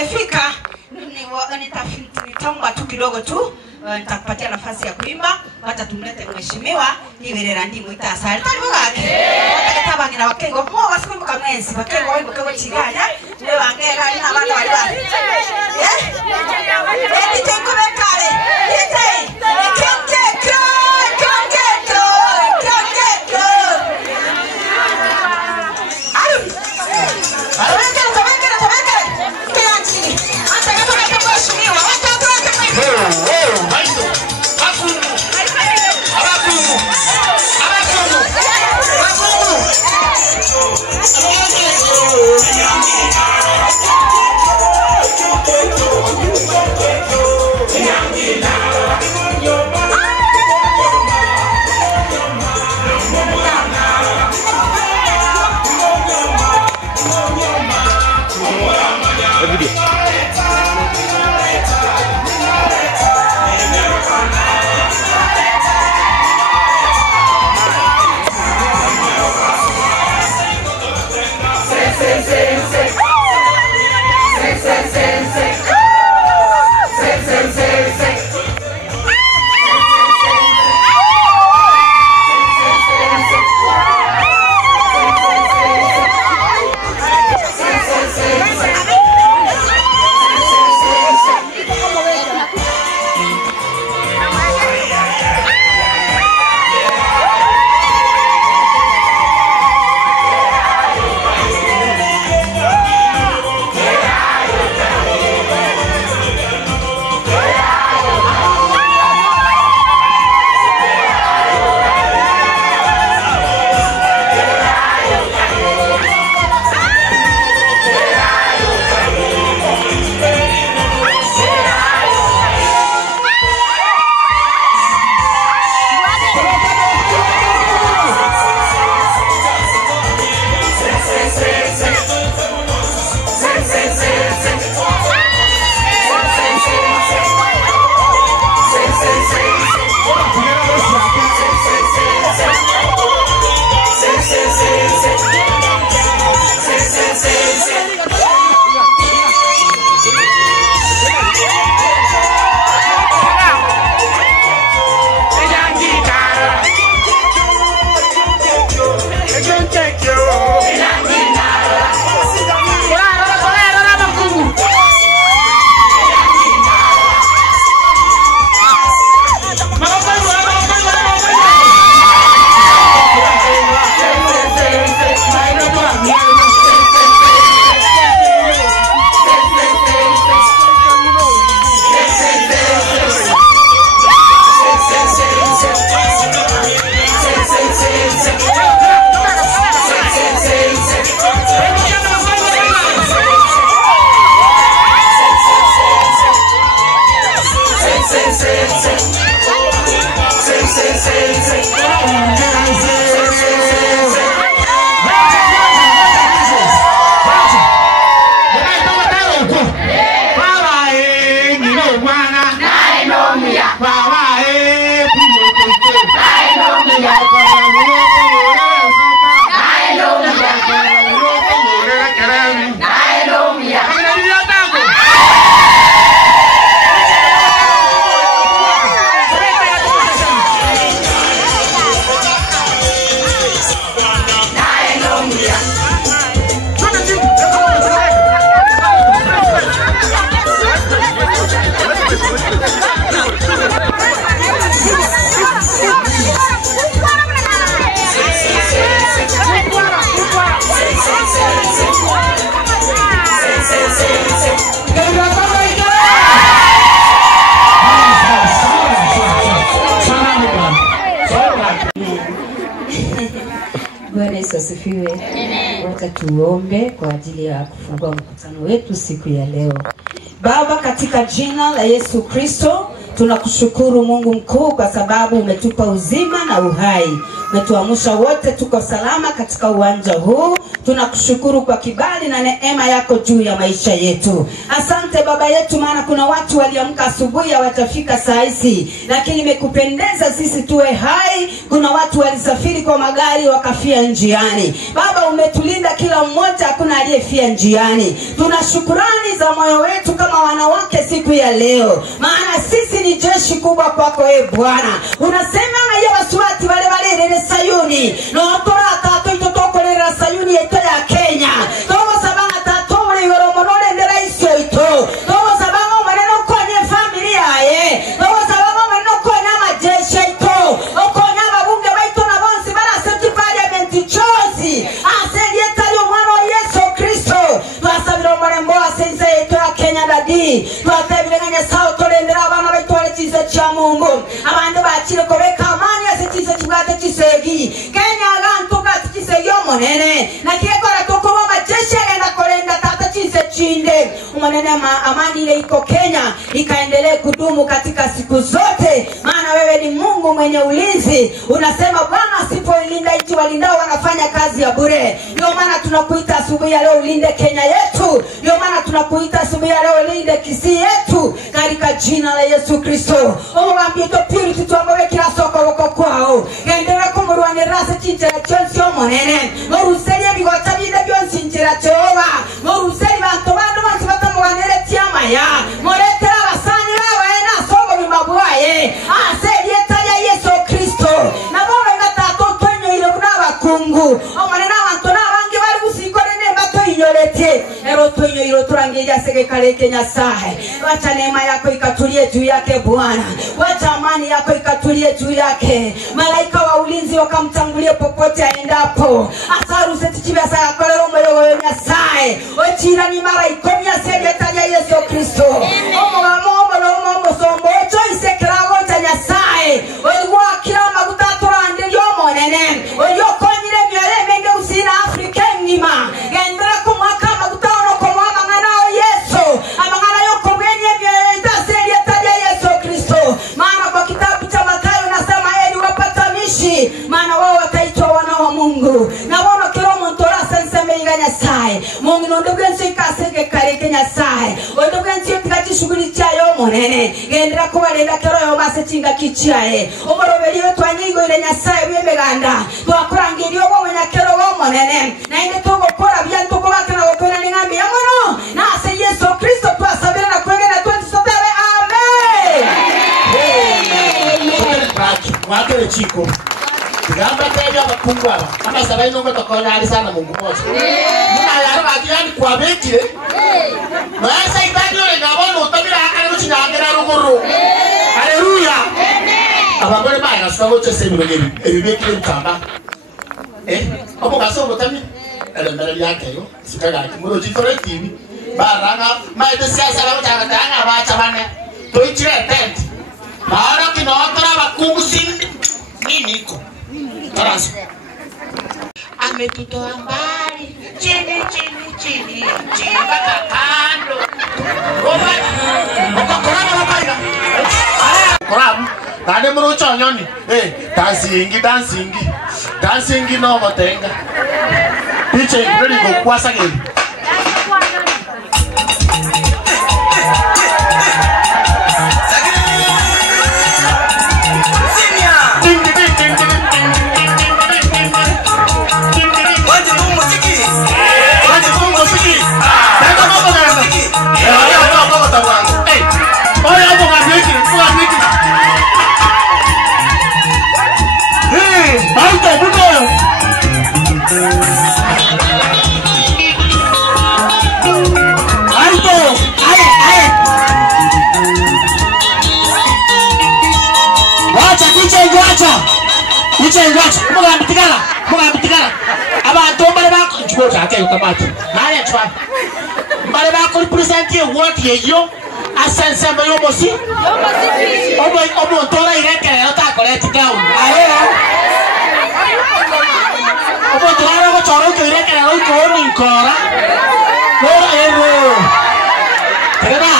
wamefika nitaomba tu kidogo tu nitakupatia nafasi ya kuimba hata tumlete mheshimiwa Iberera Ndimu itasali tali wake wakati na wakengo mo wasikumbuka mwenzi wakengo wao kwa chiganya wewe wangela ina abantu bali bali tengo bekale Bwana Yesu asifiwe. Wacha tuombe kwa ajili ya kufungua mkutano wetu siku ya leo. Baba, katika jina la Yesu Kristo, tunakushukuru Mungu mkuu kwa sababu umetupa uzima na uhai. Umetuamsha wote tuko salama katika uwanja huu. Tunakushukuru kwa kibali na neema yako juu ya maisha yetu. Asante Baba yetu, maana kuna watu waliamka asubuhi hawajafika saa hizi, lakini imekupendeza sisi tuwe hai. Kuna watu walisafiri kwa magari wakafia njiani. Baba, umetulinda kila mmoja, hakuna aliyefia njiani. Tuna shukrani za moyo wetu kama wanawake siku ya leo, maana sisi ni jeshi kubwa kwako Bwana. Unasema ya wasuati wale rere Sayuni no torata itotokorera Sayuni yetu ya Kenya. Tomo sabanga tatore yoromonole ndera isyo ito. Tomo sabanga maneno kwenye familia tomo sabanga maneno kwenye majeshi ito. Okonya mabunge baito na bonsi bara senti parliament chozi. Aseli etayo mwana Yesu Kristo. Twasabira marembo asense yetu ya Kenya dadi. Twatebilenganya sao tolendera abana baito wale chize cha Mungu. Abande bachire kobeka amani asitize chibate chisegi. Kenya agantuka chisegi omonene. Na kiekora tokoba majeshi yana kolenda tata chise chinde. Umonene amani ile iko Kenya ikaendelee kudumu katika siku zote. Maana wewe ni Mungu mwenye ulinzi. Unasema Bwana asipoilinda nchi walindao wanafanya kazi ya bure. Ndio maana tunakuita asubuhi ya leo ulinde Kenya yetu. Ndio maana tunakuita asubuhi ya leo ulinde Kisii yetu katika jina la Yesu Kristo. Omwambie to purity tuambawe kila soko wako kwao. Gendera kumurwane rasa chinchera chonsi omonene. Moruseli bigota bide byonsi chinchera choba. Moruseli bantu bantu bantu batamwanere tiama ya. Moretera basani wewe na sobo bimabuaye. Aseli etaya Yesu Kristo. Na baba ngatato twenyo ile kunaba kungu. Omonene abantu nabangi bari gusikore nemba to inyorete. Ero twenyo ile turangeja sege kale Kenya sahe. Wacha neema yako ikatulie juu yake Bwana. Wacha amani yako ikatulie juu yake. Malaika wa ulinzi wakamtangulie popote aendapo. Asaru seti chibasa yakolero mwelo Nyasaye. Ochira ni malaika myasegetaja Yesu Kristo. Omo sombo ocho isekerago ta Nyasaye. Olwa kila maguta turande yo monene. Olyo konyire myale menge usina Afrika ngima. Gendera kumaka maguta ono komwa mangana Yesu. Amangana yo komwenye myale itaseli etaja Yesu Kristo. Maana kwa kitabu cha Mathayo nasema heri wapatanishi, maana wao wataitwa wana wa Mungu. Na wana kiromo ntorasa nseme inga Nyasaye. Mungu nondobwensi ikasege kareke Nyasaye. Ondobwensi yotikati shughuli chayo monene. Gendera kubalenda kero yo mase chinga kichiae. Omorobeli wetu anyigo ile Nyasaye wemeganda. Twakurangiri obo wenya kero wo monene. Na inde togo kora byanto ko bakana gokona ningambi yamono. Na ase Yesu Kristo twasabira na kwegera 20 amen. Mwakele chiko Gamba teja bakungwala ama sabai nongo tokona ali sana Mungu moja muna yaro bagiani kwa bekire Masa itani ole ngabono utabira akana nuchinangera ruguru Haleluya Abagore baya sawo chese bimegebi ebibekire mkamba Obo gaso botami ele yake yo sikaga kimuro jitore TV baranga maide siasa la utanga bacha bane toichire tent Maana kinaotra bakungu sini nini iko Tarasi ametutoa mbali chini mpaka kando Korana wapaina Koramu Kane murucho nyoni Dancing no motenga Piche ready go kwasa geli Mugambitikana abantu mbale bako chibota ake ukamati naye chwa mbale bako represent what yeyo asensembe yomosi omo ntora ireke yota collect down omo ntora ko choro ko ireke na ko ni nkora ora ero keba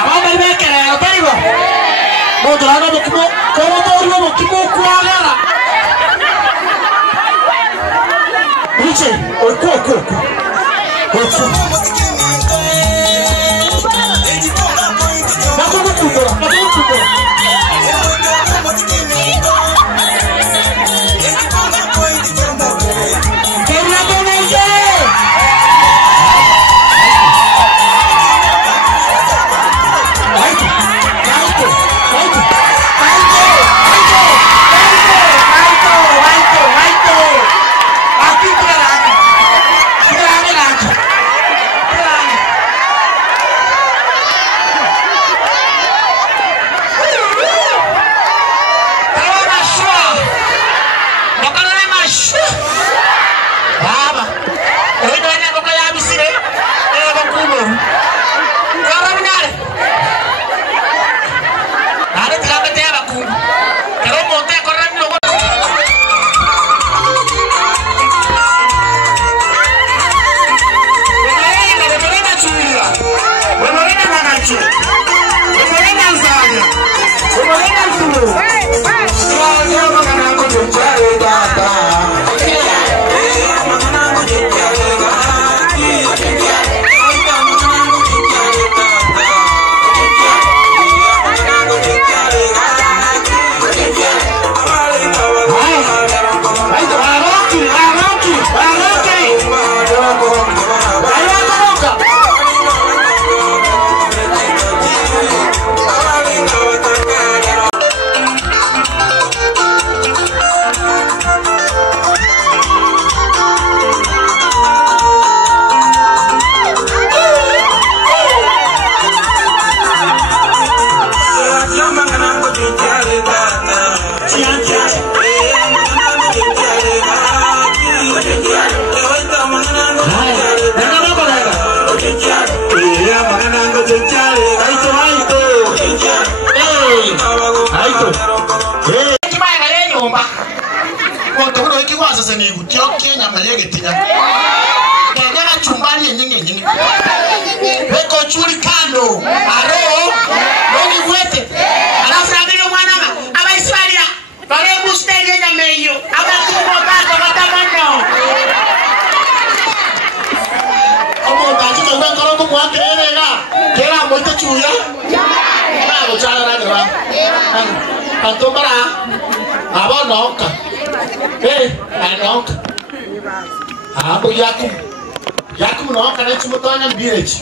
abamba ireke na otarigo mo ntora no kimo ko mo kimo kwagara Iche, oko. Yakum no kana chumutonya village.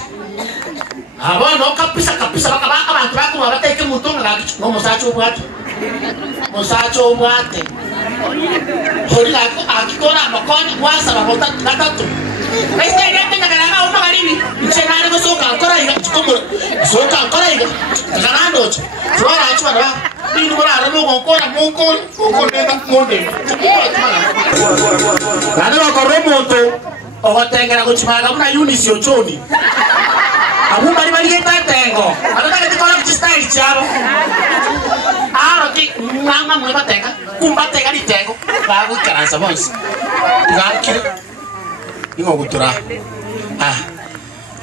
Aba no kapisa baka abantu bako abateke mutunga lagi no musacho bwate. Hori lako akikora makoni kwasa babota katatu. Este ngete ngana uma garibi. Chenane go soka kora iga chikomoro. Soka kora iga. Ganando. Flora achwa na. Binu bora no go kora mongko nenda monde. Nana ko remoto. Ogotengera guchimaga muna Eunice Ochoni. Abu bari geta tengo. Anataka tikora style charo. Ki mama mwe batenga. Kumbatenga ni tengo. Bagu karansa boys. Ngakire. Ingo gutura.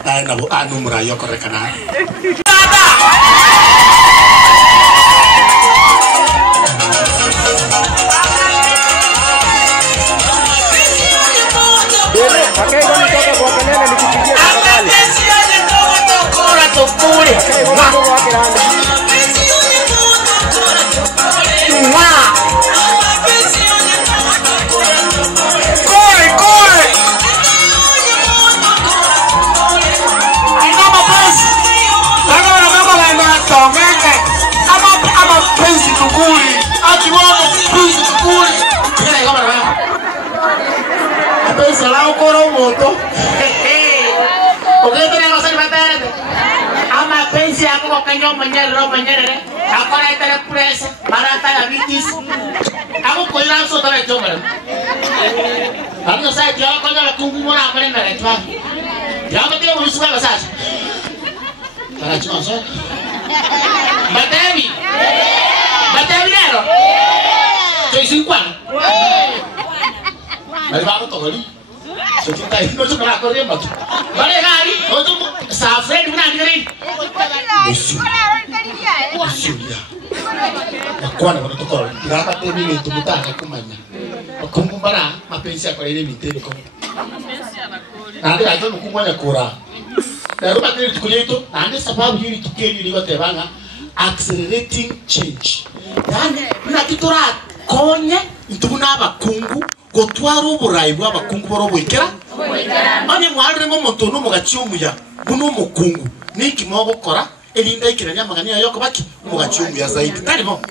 Na bu anumra yokore kana. Okay, toka kwa kelele nikipigia tafadhali. Akora itare presa marata ya vitis ako koira so tare chomara ano sai dia ko na kungu mona apare na retwa ya ko dia musu ba sas para chon so batevi nero so isin kwan bali ba ko to gari so kita no so na ko remba bale gari o to sa fred na ngiri Sulia. Nakuha na ko to ko. Dapat mimi tumutaka kumanya. Okungu bara mapenzi yako ile mitendo kwa. Ndio hapo mkungu anakura. Na roba tele tukuleto, ndio sababu hili tukeli ligote banga accelerating change. Yani na kitura konye itubuna abakungu gotwara uburayi bw'abakungu borobwekera. Ane mwarire ngo muntu no mugacyumuya buno mukungu niki mo gukora elinda ikiranya magani yayo kubaki mugacyumuya zaidi. Tarimo.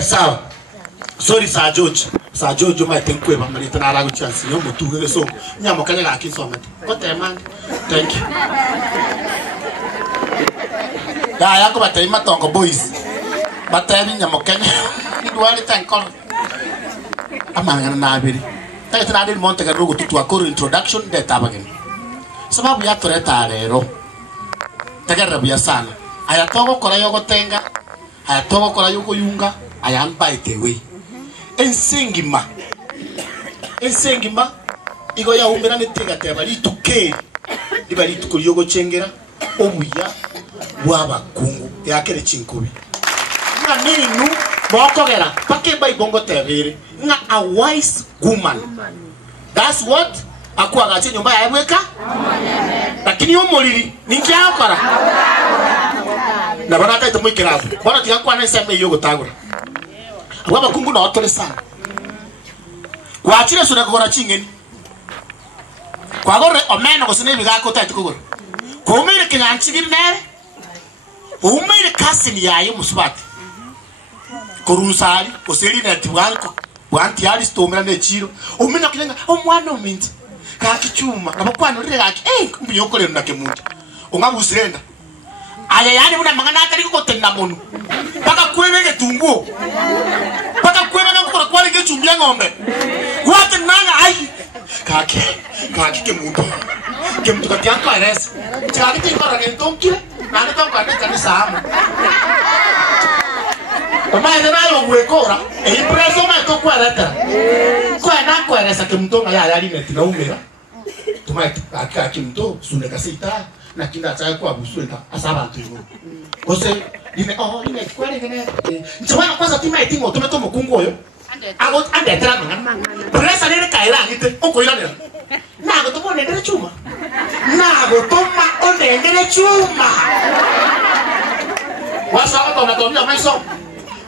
Sawa. Sorry Sir George. Sir George maite nkweba malita narago chance yo mutuge so nyamukanya gakisoma. Kotemanga. Thank you. Ya yako batai matongo boys. Batai nyamukanya. Ndwali tankor. Amanga na abiri. Taita na monte ga rogo tutu akoro introduction de tabageni. Sababu ya toreta rero. Tagarabu sana. Aya togo kora yogo tenga. Aya togo kora yogo yunga. Aya mbaite we. Ensengima. Igo ya umbera netega tebali tukeri. Libali tukuri yogo chengera. Obuya. Waba kungu. Yakere chinkubi. Nga ninu. Mwakogera. Pake ba ibongo tebiri. Nga a wise woman. That's what? Akuwa gache nyumba ya ebweka. Lakini umolili. Ninki ya okora. Na banata ito mwikirafu. Bwana tikakuwa neseme yogo tagura. Waba kungu na otole sana. Kwa achire suna kukora chingeni. Kwa gore omeno kusine bigako tatu kukora. Kwa umire kinyanchigiri nere. Umire kasini ya ye musubati. Korusali. Oseri neti wanko. Wanti yari stomera nechiro. Umina kilenga. Omwana uminti. Kakichuma. Nabakwana rire kaki. Mbiyokole nake muti. Ungabu usirenda. Aya yani muna mangana akari kukote na monu. Paka kwebege tumbo. Paka kwebege kukora kwa lege chumbia ngombe. Wate nanga ayi. Kaki ke mundo. Ke mundo kati yanko airesi. Chaki te ikora gentonkile. Nane tonko ane kani saamu. Oma ene na yo wekora. Preso ma to kwa letera. Kwa na kwa airesa ke mundo nga ya yari neti na umera. Tumai kaki mundo suneka sita. Na kinda chaya kwa busuenda asaba ntuyo. Ose ine ine kwale ngene. Nchwana kwanza tima itingo tumeto mukungu oyo. Ago ande trano ngana. Presa nere kaira ngite oko ila nera. Nago tomo nendere chuma. Nago toma onendere chuma. Wasa watu wanatomia maiso.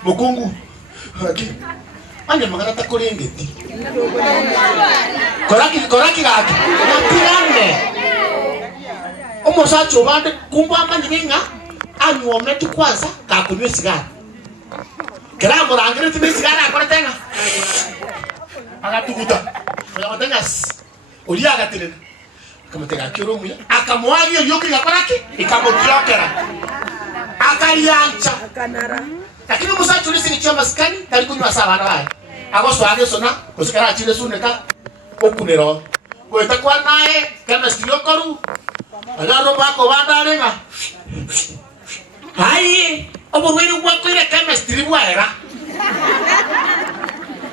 Mukungu. Haki. Ande magana takolengeti. Koraki gaki. Natirane. Omosa chobande kumba manyiringa anyuo metu kwanza kakunywe sigara. Kera morangire timi sigara akora tenga. Agatukuta. Oya tenga. Oli agatirena. Akamutega kiro muya. Akamwagi yoki gakoraki ikamotiokera. Akaliancha. Lakini musa chulisi ni chamba skani tali kunywa sawa na wae. Agoso age sona kusikara chile suneka okunero. Kweta kwa nae kama sio koru. Agaro bako bandarenga. Hai, oborwiri wako ile chemistry bwaera.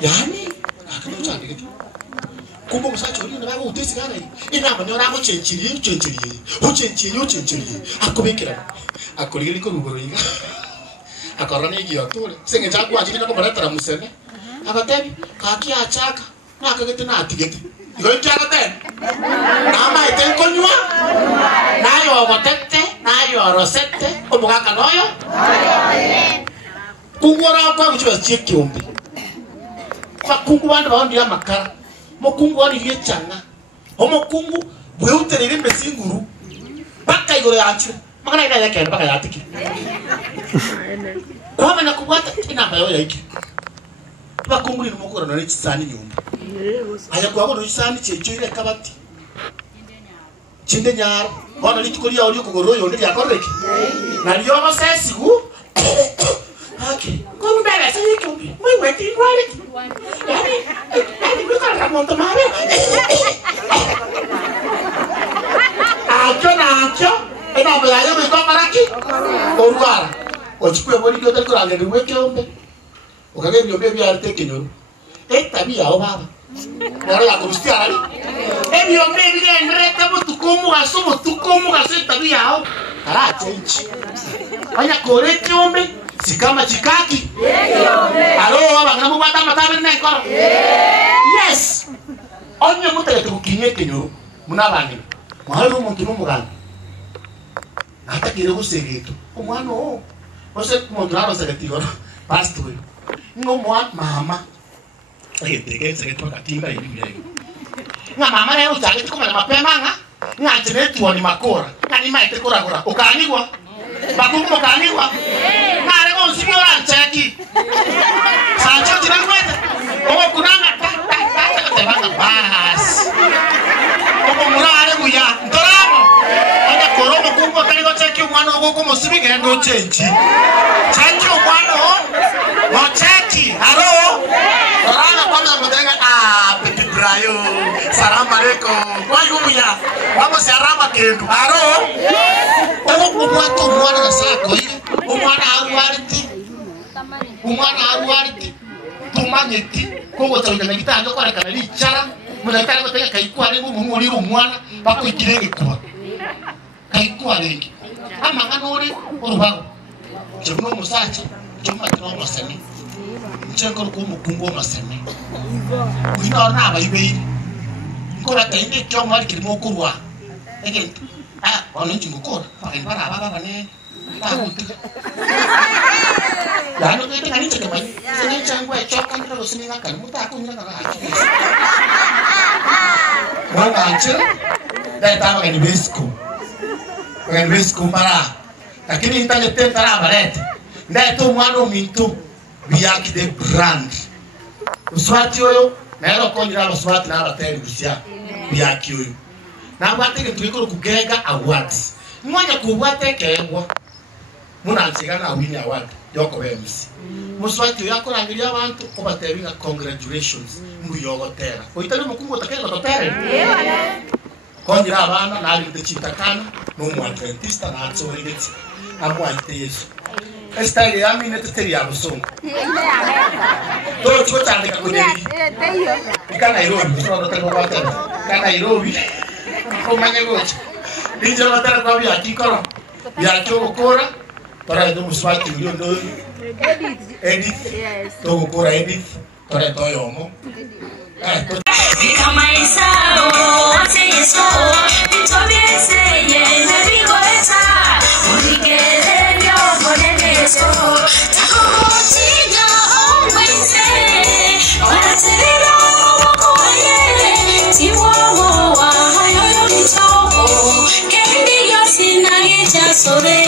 Yani, akano chande kiti. Kumbo musacho ni nabwo utesi kana yi. Ina manyora ko chenchiri. Uchenchiri. Akobekera. Akorigiri ko rugoroyiga. Akorana igiyotore. Senge chakwa achiri ko baratara musene. Abatebi kaki achaka. Nakagete na atigete. Igo chaka ten. Nama iten konywa. Nayo ogotete, nayo rosete, omugaka noyo. Kungora kwa kuchwa cheki ombi. Kwa kungu bandu baondi ya makara. Mokungu wani liye changa. Omokungu bwe uterere mbesinguru. Baka igoro ya anchire. Magana ina yake baka ya atiki. Kwa mena kubwata ina bayo ya iki. Bakungu ni mukoro na chisani nyumba. Aya kwa ko chisani checho ile kabati. Chinde nyara. Bona litukolia oli kugoro yo ndi yakoreki. Na liyo basesigu. Okay. Como bebe sai kumbi. Mwe tingwali. Yani bikara monto mare. Acho. Ena bela yo biko maraki. Orwara. Ochukwe boli yo tekora ngere weke ombe. Okage byo bebe arte kinyo. Tabia o baba. Nara ya kurusia ali. Ebyo bebe ngreta mutukomu gaso tabia o. Kara change. Anya koreti ombe. Si kama chikaki. Alo abangana mu bata matabe nekoro. Yes. Onye mutele tukinye kenyo munabani. Mwalo muntu numugana. Atakire gusegeto. Omwana o. Ose kumondraro segetiro. Pastor. No mama. Ayeteke segeto katinga ibire. Nga mama leo chake tukoma na mapema nga. Nga tenetu ni makora. Ngani maite kora kora. Ukanigwa. Bakungu ukanigwa. Nga leo nsibyo ranchaki. Sancho tinangwete. Omo kunanga tebanga bas. Omo mulale buya. Ntoramo. Anda koromo kungo kanigo cheki umwana ogo mo sibige ndo chenchi. Cheki umwana o. Mo cheki. Haro. Ntoramo kwanza mtenga Petit Brayo. Salamu alaikum. Kwa yuya. Vamos a rama kendo. Haro. Omo kumwato mwana na sako ile. Umwana aruariti. Umwana aruariti. Tumanyeti. Kongo tawenda ngitanga kwa kanali chara. Munataka kuteka kaikwa rengo mumuliro umwana bako ikirenge kuba. Kaikwa rengi. Ama nganori urubago. Chumno musacha. Chuma tino masemi. Nchenko ko mukungo masemi. Kuina ona abayibiri. Nkora tende kyo mwali kirimo kurwa. Ege ono chimukora. Para baba bane. Lano kete kani cheke mai. Sene changwa choka ndro sininga kan muta ko nyanga ga. Wanga anche. Dai tama kani besko. Kani besko para. Lakini intale tentara barete. Ndai to mwano minto biyaki de brand. Uswati oyo na ero konjira uswati na abateri busia biyaki oyo. Na bateke tuiko kugega awards. Mwanya kubwate kegwa. Muna nsigana win award yoko bemis. Muswati yako rangiria abantu obatebinga congratulations mbuyogotera. Oitali mukungu takega totere. Konjira abana na ali techitakana no mu adventista na atsori geti. Amwante Yesu. Esta yami neteteri abusongo. Todo chico tandika kuneli. Ika Nairobi, sio ndoto kwa tena. Ika Nairobi. Komanya gocha. Ninja matara kwa bia kikoro. Bia chokora. Para ndo muswati ndio ndo edit yes to kora edit para to yomo kama isao ate yeso nitobiese ye na bigoleta unigele ndio boneneso takotiga onweze wanatero wakoye tiwo wa hayo nitoko kendi yosina hicha sore.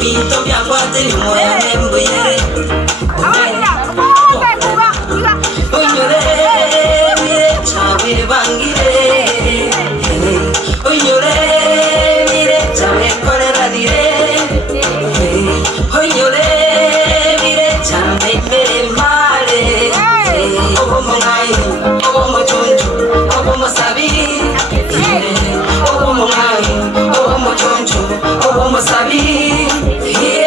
Pinto mi aguante y muere en buyere. Oñore, mire, chame bangire. Oñore, mire, chame corera dire. Oñore, mire, chame mere mare. Obo ngai, obo choncho, obo sabi. Obo ngai, obo choncho, obo sabi. Hey!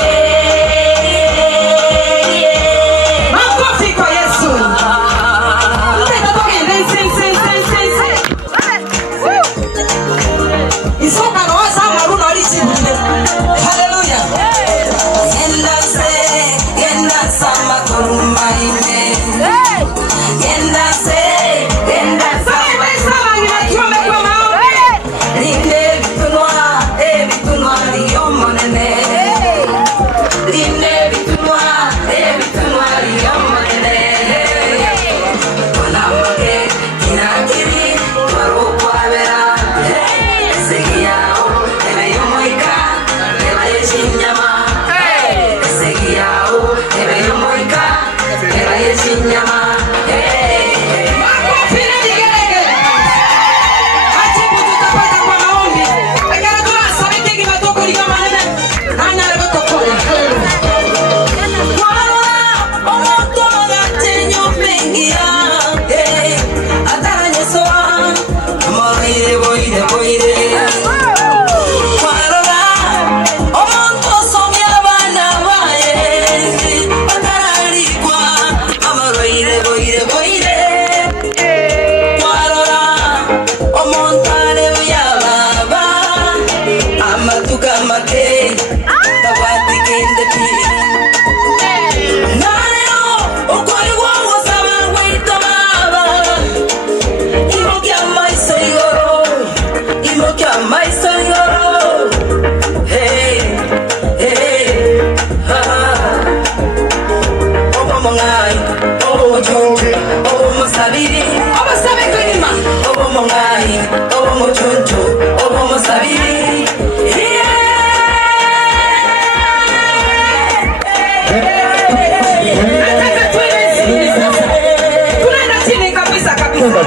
sabiri obo sabe kwima obo mongai obo mochoncho obo mo sabiri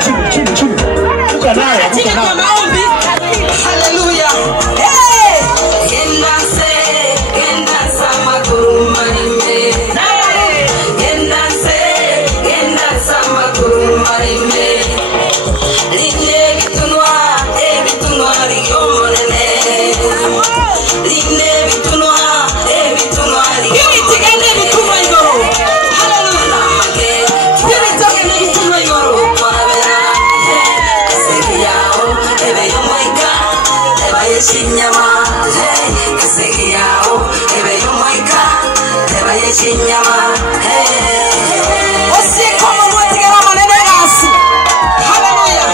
chini. Tuka nayo. Maombi. Hallelujah. Chinyama, hey, kasegiao, ebe yomaika, teba ye chinyama, hey. Osi como muetigera manene gasi. Hallelujah.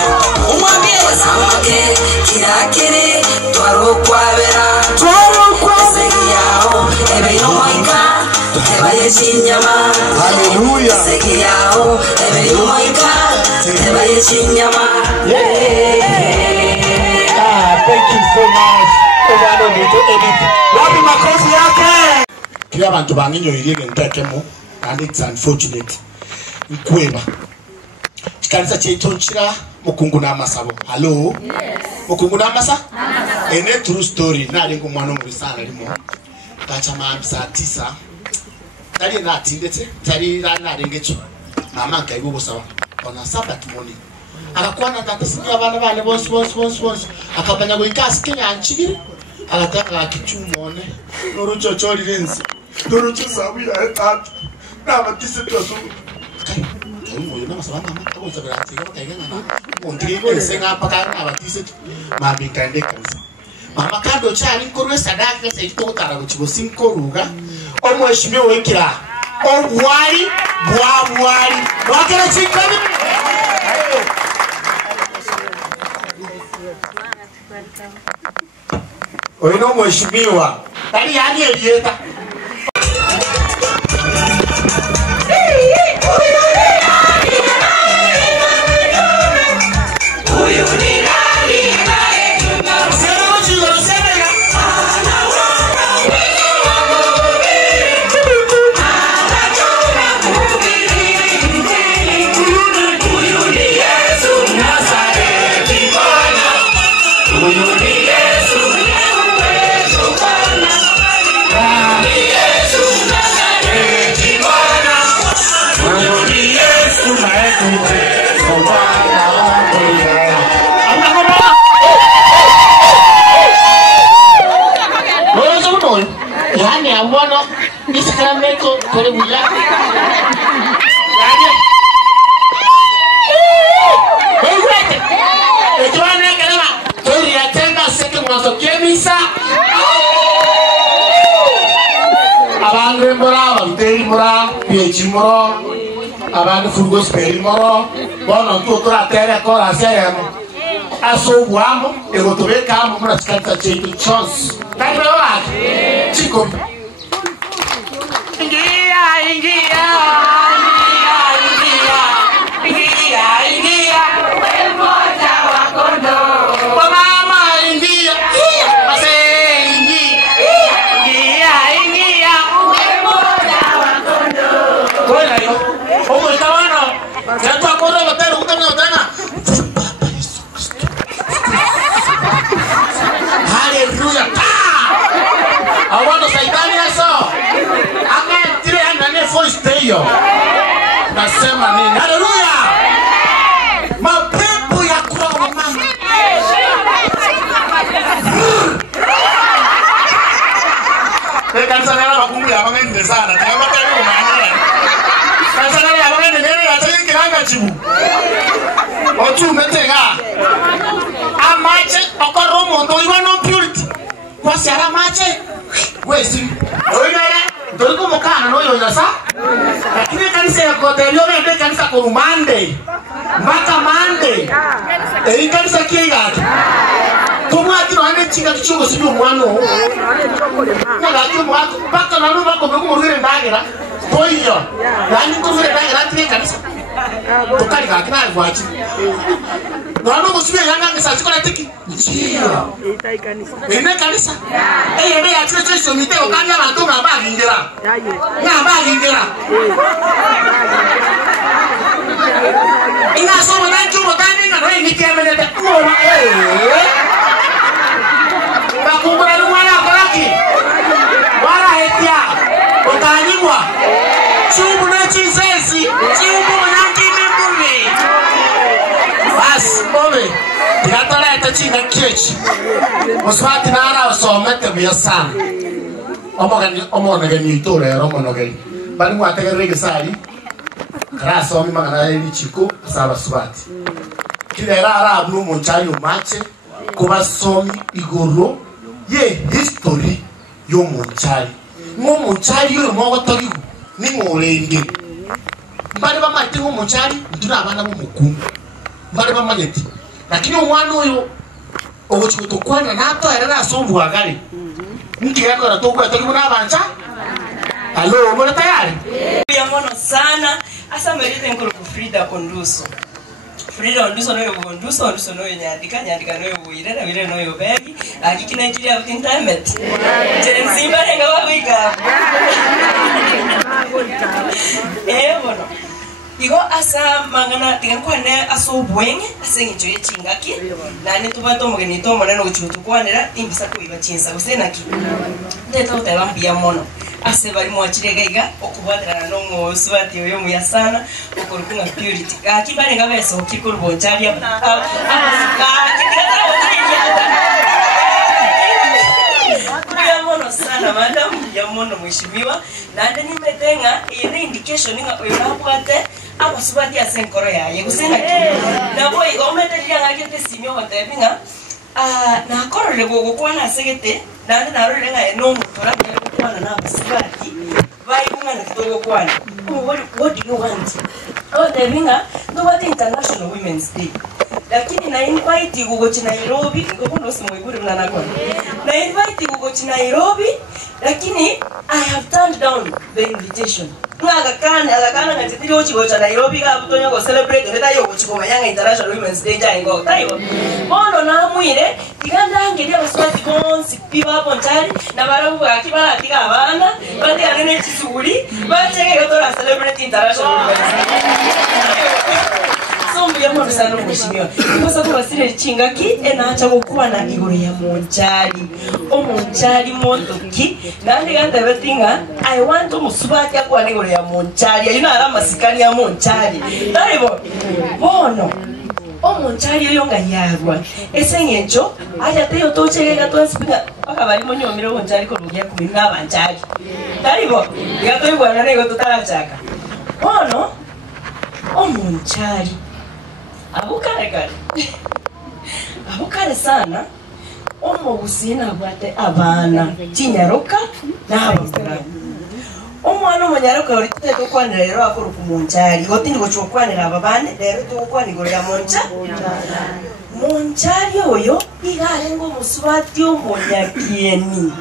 Umwambie wasamake, kirakiri, twaro kwabera, kasegiao, ebe yomaika, teba ye chinyama. Hallelujah. Kasegiao, ebe yomaika, teba ye chinyama. Thank you so much. Wapi makofi yake? Kila abantu banginyo yirige ntakemo and it's unfortunate. Nkweba. Chikanisa cheitonchira mukungu na masabo. Hello? Yes. Mukungu na masa? Ene true story nali ngumwana mubisana limo. Tacha maambi saa 9. Tali na tindete, tali na rengecho. Mama nkaibu busawa. On a Sabbath morning. Akakuwa na tatasikia bana bonsi akabanya gwikasi Kenya anchigiri agataka akichumone norucho choli lenzi norucho sabira etatu na batise twaso kai umoyo na masaba mama akoza beranzi kama kaigana na ondire senga paka na batise mabi kande kanisa mama kando chali nkorwe sadaka se itotara guchibo sinkoruga omweshimye wekira obwali bwabwali wakera chikani Oino mheshimiwa. Tani yani elieta. Yani ambono isakramento kore buya. Yani wait. Etwana kalama. Tori atenda seke mwaso kemisa. Abangre mora, banteri mora, piechi mora. Abangre furgos peri mora. Bono tutora tere kora sayamo. Aso buamo egotobe kamo mura skata cheito chance. Taiba wa. Chico. Ingia. Wemoja wa kondo. Mama ingia. Ase ingia. Wemoja wa kondo. Kola yo. Omo tawano. Jato akondo batero utana. Hallelujah. I want to say that so. Amen. 304 stay. Nasema nini? Hallelujah. Mapepo ya kwa mama. Kanisa la makungu ya mangende sana. Kama karibu maana. Kanisa la mangende nene ataki kiranga chibu. Otu metenga. Amache okoromo to iwa no purity. Kwa siara mache. Wesi. Oinere ndiko mukana no yoyasa. Lakini kanisa ya kotelio ndio kanisa kwa Monday. Maka Monday. Kanisa kiga. Tumwati no ane chinga kichungo sibi umwano. Na lakini mwako paka na ruba ko murire ndagira. Poyo. Yani kumure na grati kanisa. Tukali ka kina gwachi. No musime yanga ngisa chikola tiki. Chiyo. Itai kanisa. Ene kanisa. Ene ya chicho chicho mite okanya bantu ngaba ngingera. Ngaba ngingera. Ina so mwana chumo tani ngaro ni kemene te kuoma. Bakumbura lumwana kolaki. Wala hetia. Otanyimwa. Chumu na chisesi. Chumu mwanangini mune. Bas, ome. Tigatala ita chinga kiech. Oswati nara osomete biya sana. Omo nageni itore romo nageni. Bali mwatega rege sari. Kara omi magana eli chiko saba swati. Kile rara abnu monchari umache kuba somi igoro ye history yo monchari. Mo monchari yo mo gotorigu ni morenge. Mbali bamati mo monchari nduna abana mu mukungu. Mbali bamanyeti. Lakini umwana uyo ogochiko kwana nato era asombu agari. Mki yako natokwa tokibu na bancha. Hello, mbona tayari? Ya mono sana asa merite nkuru ku Frida Onduso. Frida Onduso no Onduso Onduso no nyandika no buire na bire no begi akikina kiri out internet. Jere nzimba renga wabika. Mono. Igo asa mangana tigankwane aso bwenge asengi choye chingaki na ne tubato mugeni to mona no chutu kwanera imbisa kuiba chinsa gusenaki. Ndeto utayambia mono. Ase bari mwachirega okubadana no mwoswati oyo muyasana okorukunga purity akibare ngabeso kikuru boncharia ya mono sana madam ya mono mheshimiwa na ndani metenga ine indication nga oyabwate abasubati asenkoro yaye gusena na boy ometelia ngakete simyo hotebinga na korore gogo kwana segete nande narore nga no mutora kwana na basibati bayunga na kitogo kwana what do you want hotebinga no what international women's day lakini na invite gogo chi Nairobi ngono simwiburi mnana kwa na invite gogo chi Nairobi lakini I have turned down the invitation agakana na titiri ochigo cha Nairobi ga butonyo go celebrate ngeta yo ochigo mayanga international women's day jango taiwo mono na mwire iganda ngiri abaswati konsi piba ponchari na barabu akibara atiga abana bati anene chisuri bachege gotora celebrate international women's day sombu ya mono sana mheshimiwa kwa sababu wasire chingaki enaacha gokuwa na igoro ya monchari omonchari mondoki nandi ganda betinga I want omusubati akwa na igoro ya monchari ayina alama sikani ya monchari taibo bono omonchari oyo nga yarwa esengencho aja teyo tochegega twaspinga akabali monyomire omonchari korugia kuminga abanchari taibo gato ibwana nego tutarachaka bono omonchari abukare sana omugusina bwate abana kinyaruka n'abagura omwana omunyaruka uri tuteko kwanira rero akuru kumonchari gotindi gochwo kwanira ababane rero tukwana igoro ya monchari oyo igare ngo musubati omonyakieni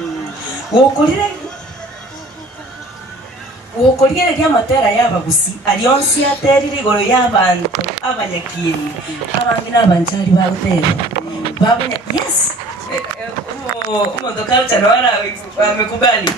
wokorire ria matera yabagusi alionsi aterire igoro y'abantu abanyakieni abandi n'abanchari bagutera babunya yes umodoka charwara wamekubali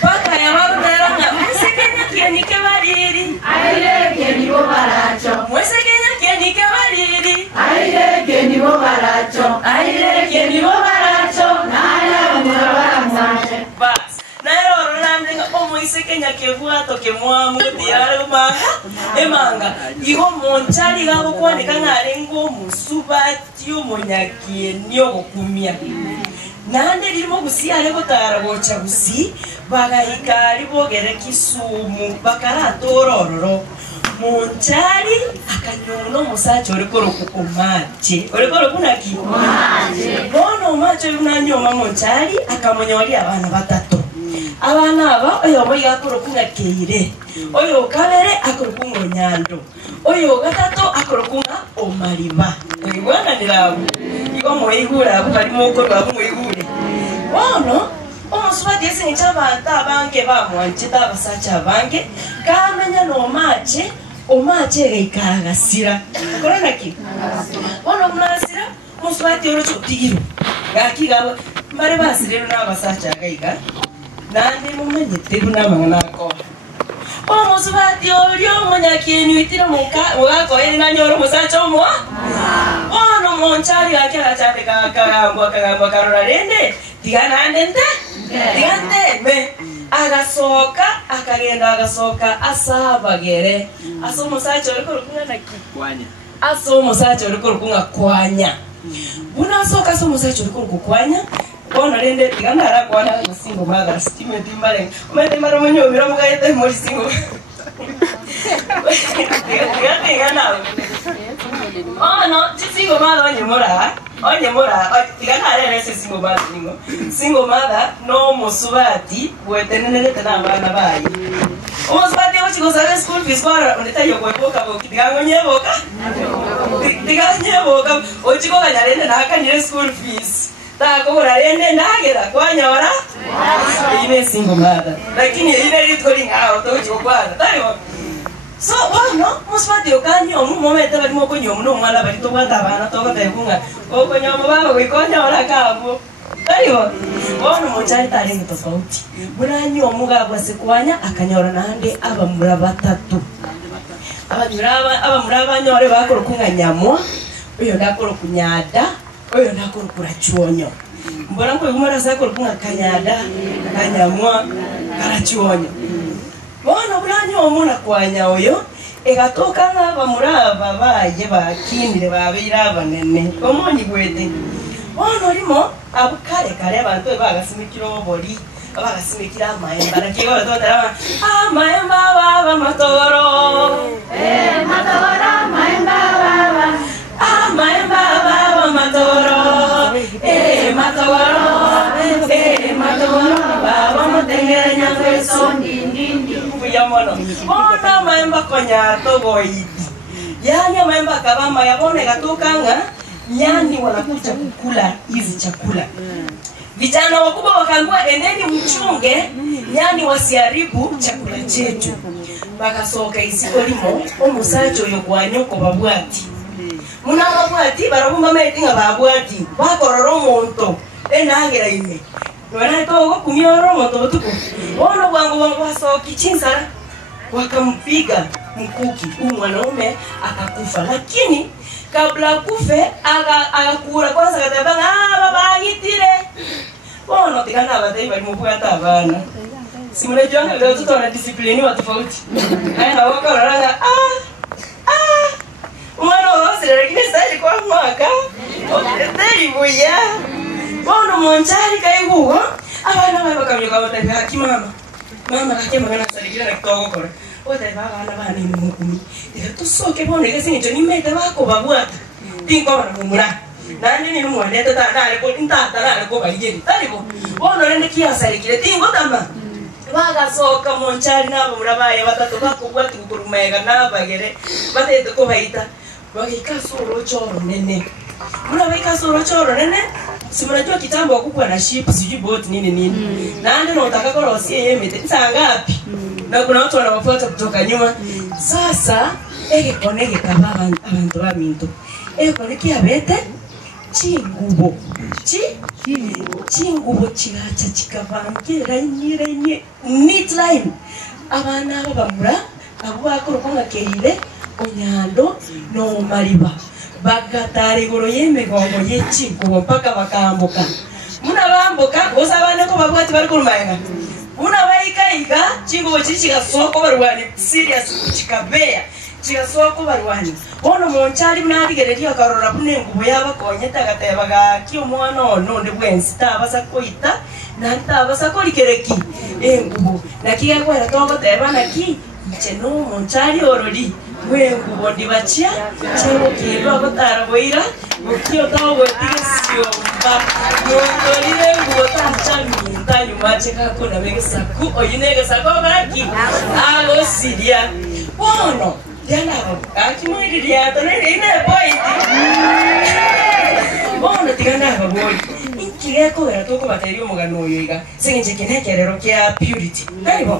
paka ya bagutera nga mwesekenya kieni kebariri aire kieni bo baracho mwesekenya kieni kebariri aire kieni bo baracho aire kieni bo baracho naya murabara mwache bas naero Rolanda omoise Kenya kevuato kemwamu diaruma emanga igo monchari gabo kwanika ngarengo musubati omonyakieni ogokumia nande limo gusiare gotara gocha gusi bagahikari bogere Kisumu bakara torororo monchari akanyono musacho orikoro kukumache orikoro kunaki mache bono mache unanyoma monchari akamonyori abana batatu abana aba oyo moya akorokunga keire oyo kabere akorokunga Nyando oyo gatatu akorokunga Omariba ibwana ndirabu igo moyigura abo bari moko rwabo moyigure bono musubati ese nchaba banke ba mwanchita basacha banke kamenya no mache omache geikaga sira korana ki ono mnasira musubati orocho tigiro gaki gabo mare basire na basacha gaiga nande mumenye tebuna mangana ko musubati olyo munyakienu itira muka wako ene nanyoro musacha omwa ono monchari akira chate kagambwa karora rende tigana ndende tigande me agasoka akagenda agasoka asabagere asomo sacho liko rukunga na kwanya asomo sacho liko rukunga kwanya buna soka asomo sacho liko rukwanya bona rende tiganda ara kwana single mother estimate imbare umete maro munyo miro mugayete muri single tigana no single mother onyemora tigana ara ese single mother ningo single mother no musubati wetenene tena abana bayi musubati ochikosa school fees kwa oneta yokweboka bokigango nyeboka tiganyeboka ochikoka nyarende nakanyire school fees takobora rende ndagera kwanyora ine single mother lakini ine ritkoling out ochikokwana tayo so no musubati okani omumomete bali mokonyo muno mwana bali tobata bana togotekunga okonyo mubaba kwikonyora kabo tayo ono mochari tari mtofauti bunanyo omugabo sekwanya akanyora nande abamura batatu abamura nyore bakoro kunganyamwa uyo ndakoro kunyada oyo ndakoro kurachuonyo mbona ko igumara sakoro kunga kanyada kanyamwa karachuonyo bona buranyo omuna kwanya oyo egatoka n'abamuraba baye bakindire babira banene omonyi gwete bona limo abukare abantu bagasimikira obori bagasimikira amayemba nakigo batotara amayemba baba matoro matoro amayemba baba amayemba baba matoro matoro baba motengera nyakweso yamono bona maemba konya togoidi yani maemba kabama yabone gatukanga yani wanakuja kukula hizi chakula vijana wakubwa wakaambiwa endeni mchunge yani wasiharibu chakula chetu bakasoka isiko limo omusacho yokwanyoko babwati muna babwati barabumba metinga babwati bakororo monto enangera ime wana togo kumioro monto tuko ono bwangu wasoki chinsara wakampiga mkuki mwanaume akakufa lakini kabla kufe akakura kwanza katabanga baba agitire ono tigana abadai bali mubwata abana simule jonga leo tutona discipline wa tofauti na wakoranga umwana wose rekine sai kwa mwaka ndeli buya ono monchari kaigugo abana bakamyoka bataga hakimama mama akema ngana saligira na kitogokora ote baba bana ni mukumi tusoke bone gese njo nimete bako babwata tinko bana mumura nani ni mwandete tandale ko intata nale ko baligeni talibo ono rende kiasalikire tingo tamba baga soka monchari nabo murabaye batatu bako bwati kurumega nabagere batete ko baita bagika soro choro nene murabika soro choro nene simurajua kitambo wakukwa na ship sijui boat nini nani na utakakorosie yemete sangapi na kuna watu wanawafuata kutoka nyuma sasa konege kaba abantu baminto koneki abete chingubo chingubo chiracha chikavange renye neat line abana babamura abo bakorokonga keire onyando no mariba bagatari goro yemegongo yechingubo mpaka bakambuka muna bambuka osabane ko babwati bari kurumayenga una baika chingubo chichigasoko barwani serious chikabea chigasoko barwani ono monchari munabigereria karora bunengubo yabakonyeta gatebaga ki omwana ono ndi bwensi tabasa koita na tabasa kolikereki engubo nakiga kwera togo tebana ki cheno monchari orori wengubo ndibachia chero kiro agotara boira ukio tawo tigesio mba yondolire ngubo tachami ntanyu mache kakuna megesaku oyinege sakobaki alo sidia bono yana akimoidiria tonere ine point bono tigana baboy inkiga gekogera tukubateria omugano oyo iga singinje kinekerero kia purity taribo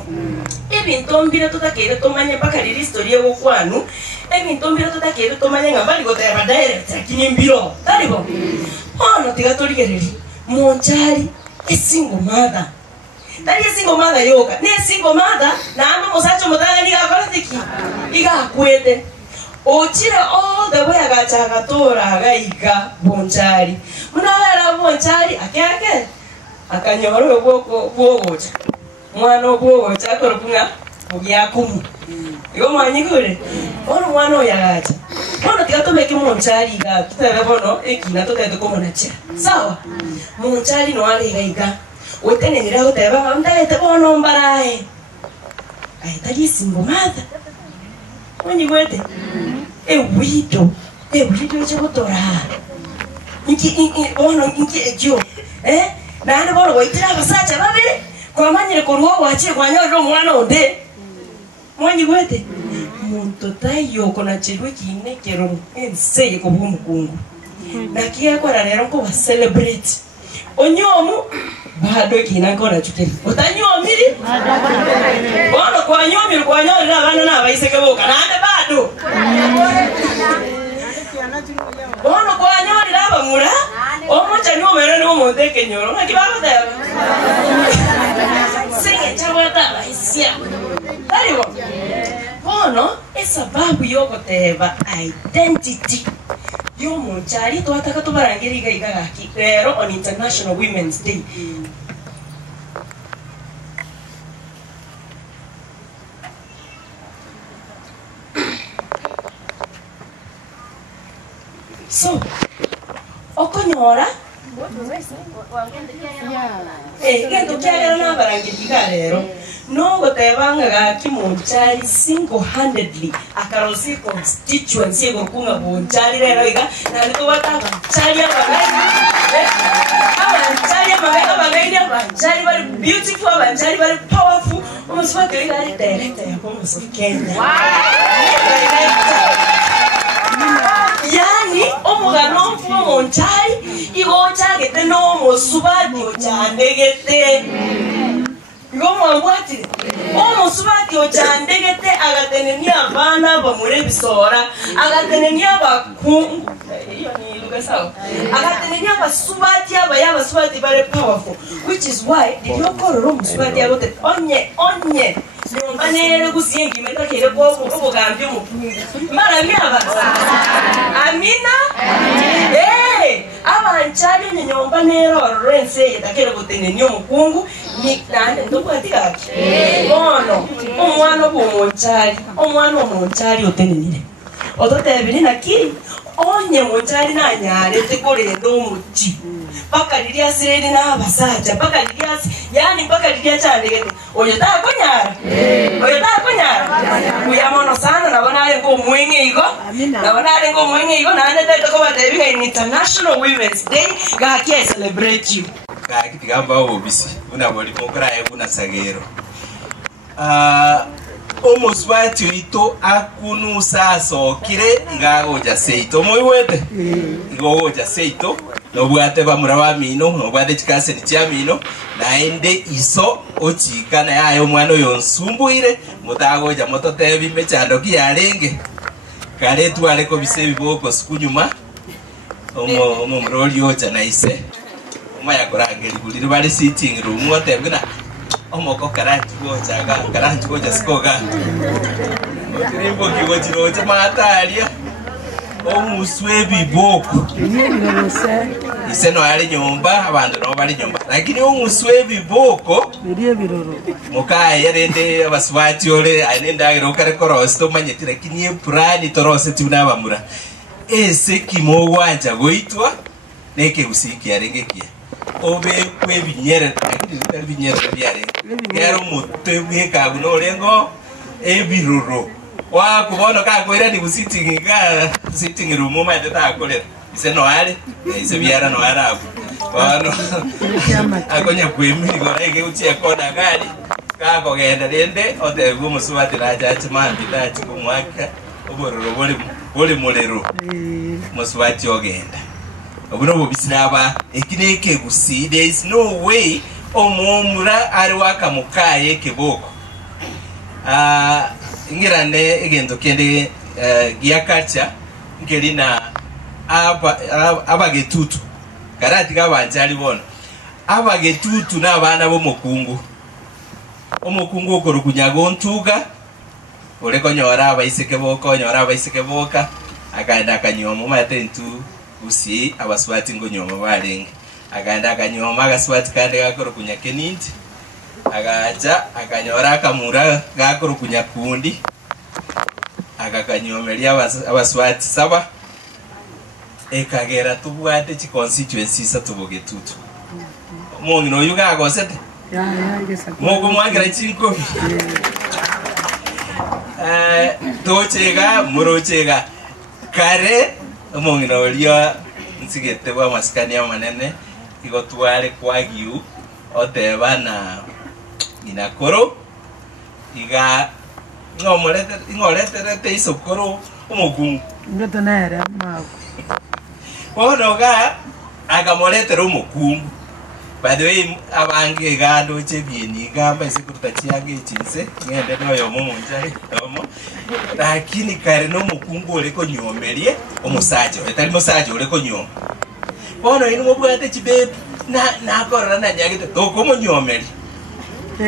ebinto mbire tutakeire tumanye mpaka riri story y'okwanu ebinto mbire tutakeire tumanye nga bali goteba direct lakini mbiro taribo ono tigatorigereri monchari single mother tari single mother yoka ne single mother na ando musacho mutanga ni akoratiki iga akwete ochire all the way agachaga tora agaiga bonchari munabera bonchari akeke akanyoro obwogocha mwana obwogocha akoropunga ogyakumu igo mwanyigure ono mwana oyagacha ono tigatomeke monchari iga tutebe bono ekina totete komonachira sawa monchari no ale igaiga wetene nira goteba ndaete bono mbarae aitagi single mother onyigwete widow chegotora inki bono inki ejo nane bono waitira abasacha babere kwamanyire koruo wache kwanyoro mwana onde mwanyigwete muntu tayo kona chirwe kine kero enseye kubu mukungu nakia kwa rero ko ba celebrate onyomu bado kina kona chukiri utanyomiri bono kwanyomiri kwanyori abana nabaiseke boka nande bado bono kwanyori abamura omucha ni omere ni omondeke nyoro nakibaba deba singe chabata baisia taribo bono esababu yokoteba identity yomonchari twataka tubarangiriga igagaki rero on International Women's Day so okonyora gento kyagera nabarangiriga rero no gotebanga gaki monchari single-handedly akarosi constituency egokunga monchari rero iga nalito bataba chari abanchari bari beautiful abanchari bari powerful umuswati iga ari director ya Bomas of Kenya yani omugano mfu monchari igochagete no musubati ochandegete ngomwabwati omusubati ochandegete agatenenia abana bamure bisora agatenenia bakungu iyo ni luga sawa agatenenia basubati abasubati bare powerful which is why did you call room musubati agote onye nyomba nere gusiengi meta kere ko obugambye umukungu mara myaba amina abanchari nyomba nero rense yetakere gutenenia umukungu ni nande ndokwatikaki bono omwana omonchari otenenire ototebiri naki onye monchari nanyare tekorendo omuchi paka liria sireri na abasacha paka liria yani paka liria chandegete oyo takonyara kuyamono sana nabona ale ngo mwenye igo nane tete ko batebiga International Women's Day gaki celebrate you gaki tigamba obisi unaboli mokora ebuna sagero omuswati ito akunu saso kire igagoja seito moiwete igogoja seito nobwate bamura bamino nobwate chikase ni chamino naende iso ochikana yayo mwana yonsumbuire mutagoja mototebi mechando kiyarenge kare twale ko bisebi boko sikunyuma omo mroli ocha naise omaya korangeli buliri bali sitting room otebina omoko karanti goja sikoga rimbo kigochiro chamatalia omuswebi boko ise no ali nyumba abantu no bali nyumba lakini omuswebi boko mukaye yarende abaswati ole anenda irokare korosi to manyetira kinie prani torose tuna bamura ese kimogwanja goitwa neke usiki arengekia obe kwebinyere lakini binyere byare yaro mutwe kabuno lengo ebiruro wa kubono ka kwera ni sitting room ma tata kolera ise no ale ise biara no arabu bano akonya kwemi gorege uchi akona gari ka kogenda rende ote gumusubati raja chimambi dachi kumwaka obororo boli molero musubati ogenda obuno bobisiraba ekineke gusi. There is no way omumura ari wakamukaye keboko ngirane egendo kende gia culture ngelina abagetutu karati kabanjali bona abagetutu n'abana bomukungu omukungu okoro kunyago ntuga oleko nyora abaiseke boka akaenda akanyoma matentu usi abaswati ngo nyoma balenge akaenda akanyoma agaswati kandi gakoro kunyake nindi agaja akanyora akamura gakoro kunyakundi akakanyomelia abaswati saba ekagera tubwate chi constituency satubogetutu mongi no yuga agosete mogo mwagira chinko tochega murochega kare mongi no lio nsigete wa maskani ya manene igotware kwa giu oteba na inakoro iga ngolete isokoro umugungu ngotonera mago onoga agamoletera umukungu. By the way, abange gando chebieni gamba isikuruta chiange chinse ngende noyo mumunjari omo lakini kare no mukungu oleko nyomerie omusaje etali musaje oleko nyoma bono inu mobwate chibe na korana na nyagite tokomo nyomeri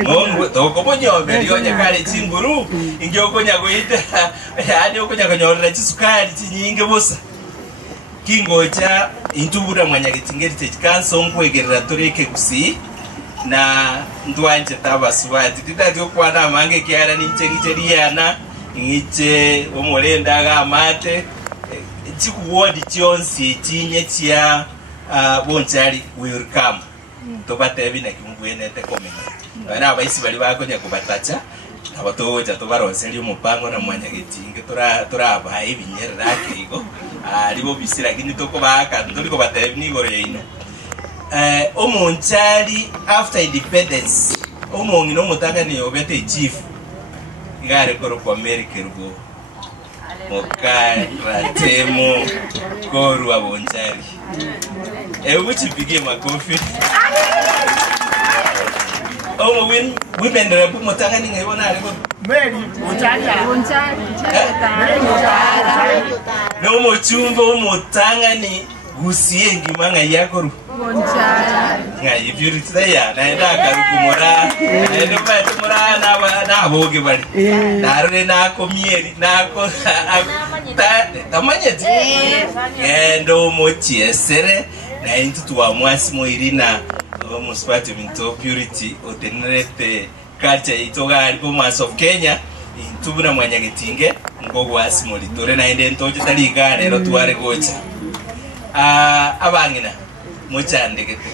mongo tokomo nyomeri onya kare chinguru ingyo nyagoita yani okonyagonyorera chisukari chinyinge bosa kingocha intubura mwanyagitingeri tekanso nkwegerera toreke gusi na ndwanje tabaswati titazyo kwana mange kyara ninchegiteriyana ngiche omolenda ga mate chikuwodi chonsi chinye chia bonchari welcome tobatebi na kimugwene tekomenya bana abaisi bali bakonya kubatacha abatoja tobaronseri umupango na mwanyagitinge tora abaye binyerera akigo alibo bisira kini toko baka ndoliko batebi ni gore ino omonchari after independence omongi no mutanga ni obete chief igare koro kwa America rugo mokai ratemo koru abonchari uchi bige makofi women rep mutanga ni ngibona ariko Mary Mutari no mochumbo mutanga ni gusie ngimanga yakoro ngai byuritaya naenda karukumura naenda patumura na aboge bali narone na komieri nako tamanyeti endo mochiesere na intu tuamwasi moirina muspati minto purity otenerete culture itoga alipo mas of Kenya intubuna mwanyagitinge ngogo asimoli tore na ende ntoje taliga rero tuare gocha abangina muchandegete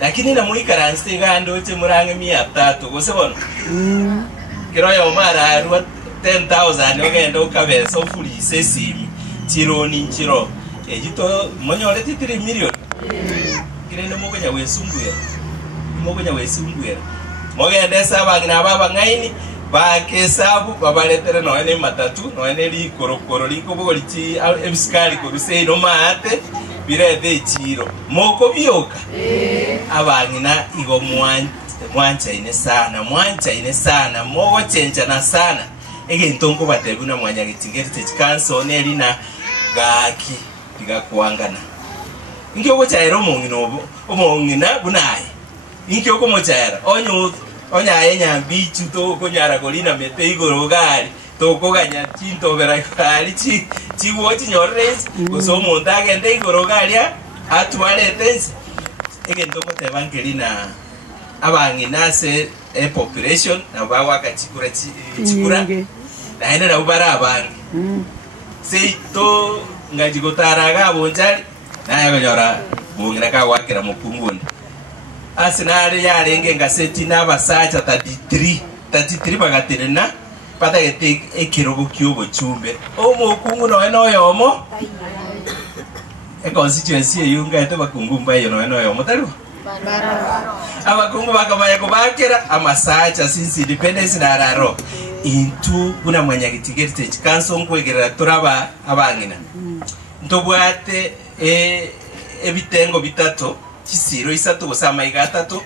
lakini na muikaranse gando che murange 300 gose bono kiro yo mara 10,000 ogenda ukabesa ofuli sesimi chironi nchiro ejito monyole 3 million kirende mogonya wesumbuya mogende sabangina baba ngaini bakesabu babaletere no ene matatu no ene li korokoro liko bolichi ebiskali ko bisei no maate birede chiro moko byoka abangina igo mwancha ine sana mogo chencha na sana ege ntongo batebuna mwanyagitingeri techikanso nelina gaki bigakwangana ingyo chairo omongina bunaye ingyo ko mochaira onya yenya bichu to konyara kolina mete igoro gari to koganya chinto bera kali chi wochi nyorres goso montage nde igoro gari atwale tense egento ko tevangelina abangina se population na bawa kachikura chikura na ene na ubara abangi sei to ngajigotara ga bonjali na yagonyora bungina ka wakira mukunguni asinari yarenge ngaseti n'abasacha 33 bagaterena patagete ekirogo kyobo chumbe omukungu no yomo constituency yunga ete bakungu mbayo no yomo taliwo abakungu bakamaya kubakira amasacha since independence na raro intu kuna mwanyagitigete chikanso nkwegerera turaba abangina ntobwate ebitengo bitato kisiro isatu gusama igatatu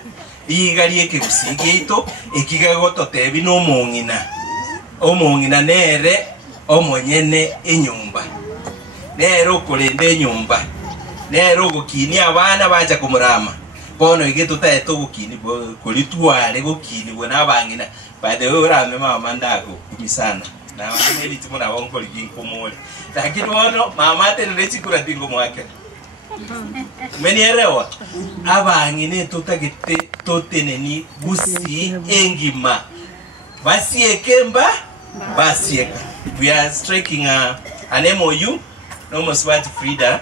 igari ekigusigi ito ekigago totebi no omongina nere omonyene enyumba nero kulende enyumba nero gukini abana baja kumurama bono igeto taeto gukini kulitware gukini bona abangina bade urame mama ndako bisana na wameli timona wonko liginkomole lakini wono mama tele chikura dingo mwake menielewa abangine tutagete toteneni gusi engima basiekemba basieka. We are striking an MOU no Mswati Frida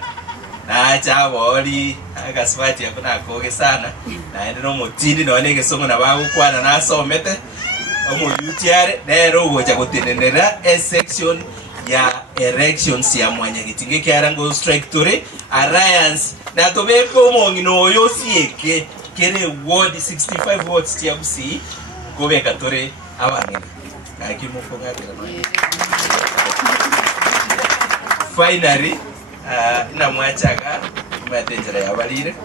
na acha wali agaswati yakuna koge sana na ende no mutindi no nege songo na bagu kwana na somete MOU tiare nero goja gotenenera a section ya erections ya mwanya gitinge kiarango strike tore alliance na tobeko mongino yosieke kere ward 65 watts tia busi kobeka tore abangina akimufunga finally ina mwachaga matenjera ya balire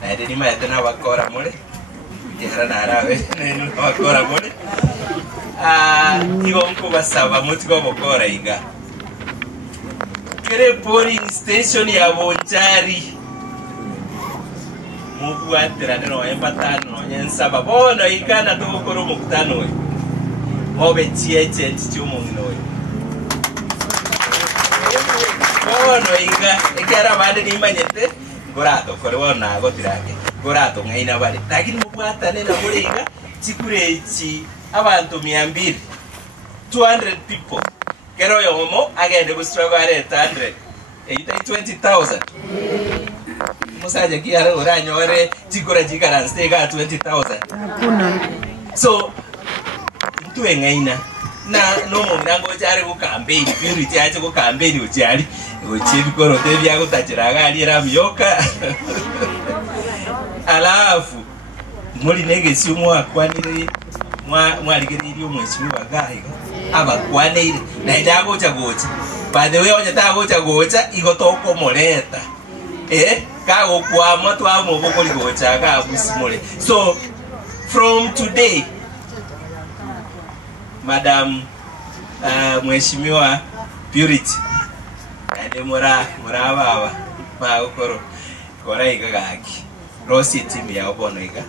na ende ni maete na bakora mole kera na arabe neno bakora mole igo nko basaba mutigo bokora inga kere polling station ya Bonchari mukwatira neno empatano nyensaba bono ikana to kokoro mukutano we mobe tietete cyumungino we bono inga ekera bande nimanyete gorato kore wona gotirake gorato ngaina bale lakini mukwatane na mulinga chikurechi abantu 200 people kero yomo agende bustrago are 100 20,000 musaje kiara uranyore chikora chikara stega 20,000 hakuna so tuwe ngaina na no ndango chari ku campaign purity ache ku campaign uchari uchi bikoro tebi yako tachiraga alira myoka alafu muri nege simu akwanire mwaligiriri umwesimu bagahiga abakwanire na ndago chagocha by the way onya tago chagocha igotoko moleta kago kwa mtu amo boko ligocha ka busimole. So from today Madam Mheshimiwa Purity ande mora baba maokoro kora igagaki Rosi team ya obonoiga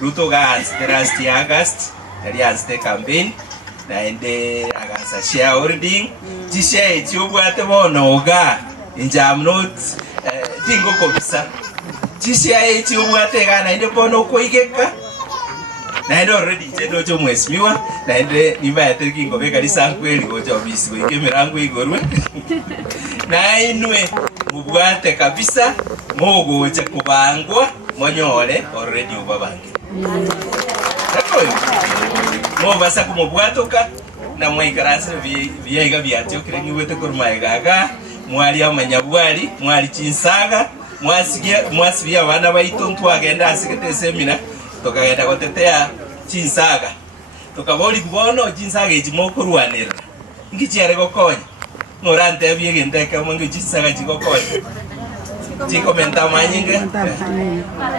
Ruto gas last August alianza campaign na ende agasa shareholding jishe chubwate bonoga injamnot tingo kobisa jishe chubwate kana ende bono koigeka na ende already jendo cho mwesimiwa na ende nibayate kingo beka lisankweli gojo bisi goike mirango igorwe na inwe mubwate kabisa mogoje kubangwa monyole already ubabange mo basa kumubwatoka na mwikarase biyaga byatyo kirengi wete kurumaigaga mwali amanyabwali mwali chinsaga mwasigia abana baito ntwagenda asigete semina tokagenda gotetea chinsaga tokaboli kubono chinsaga ejimoko ruanira ngichiare gokonya ngorante byegenteka mwangi chinsaga chigokonya chikomenta manyinge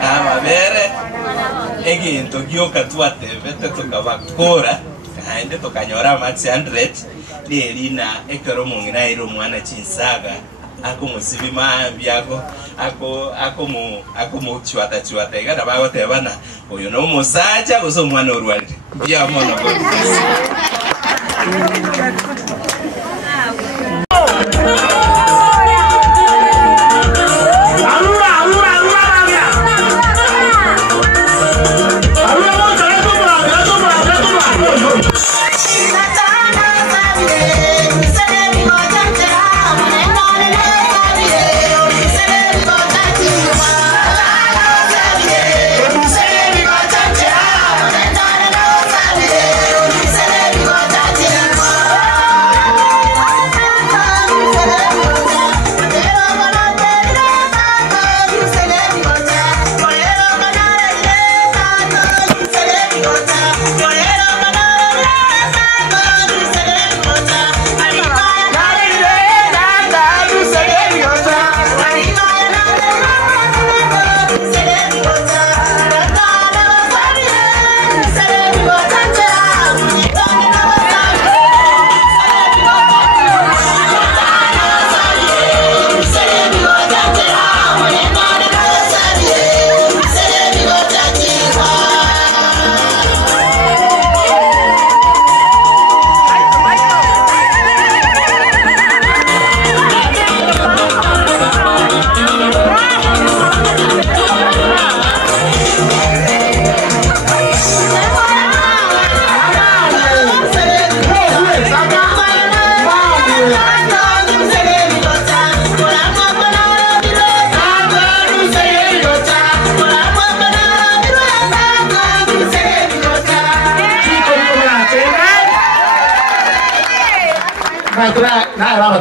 amabere eginto gyoka twatebete tukabakora kaende tukanyora max 100 lelina ekero mungina iro mwana chinsaga ako musibi mambi ako mu chwata igana bagote bana oyo no musacha goso mwana orwalire bya mona go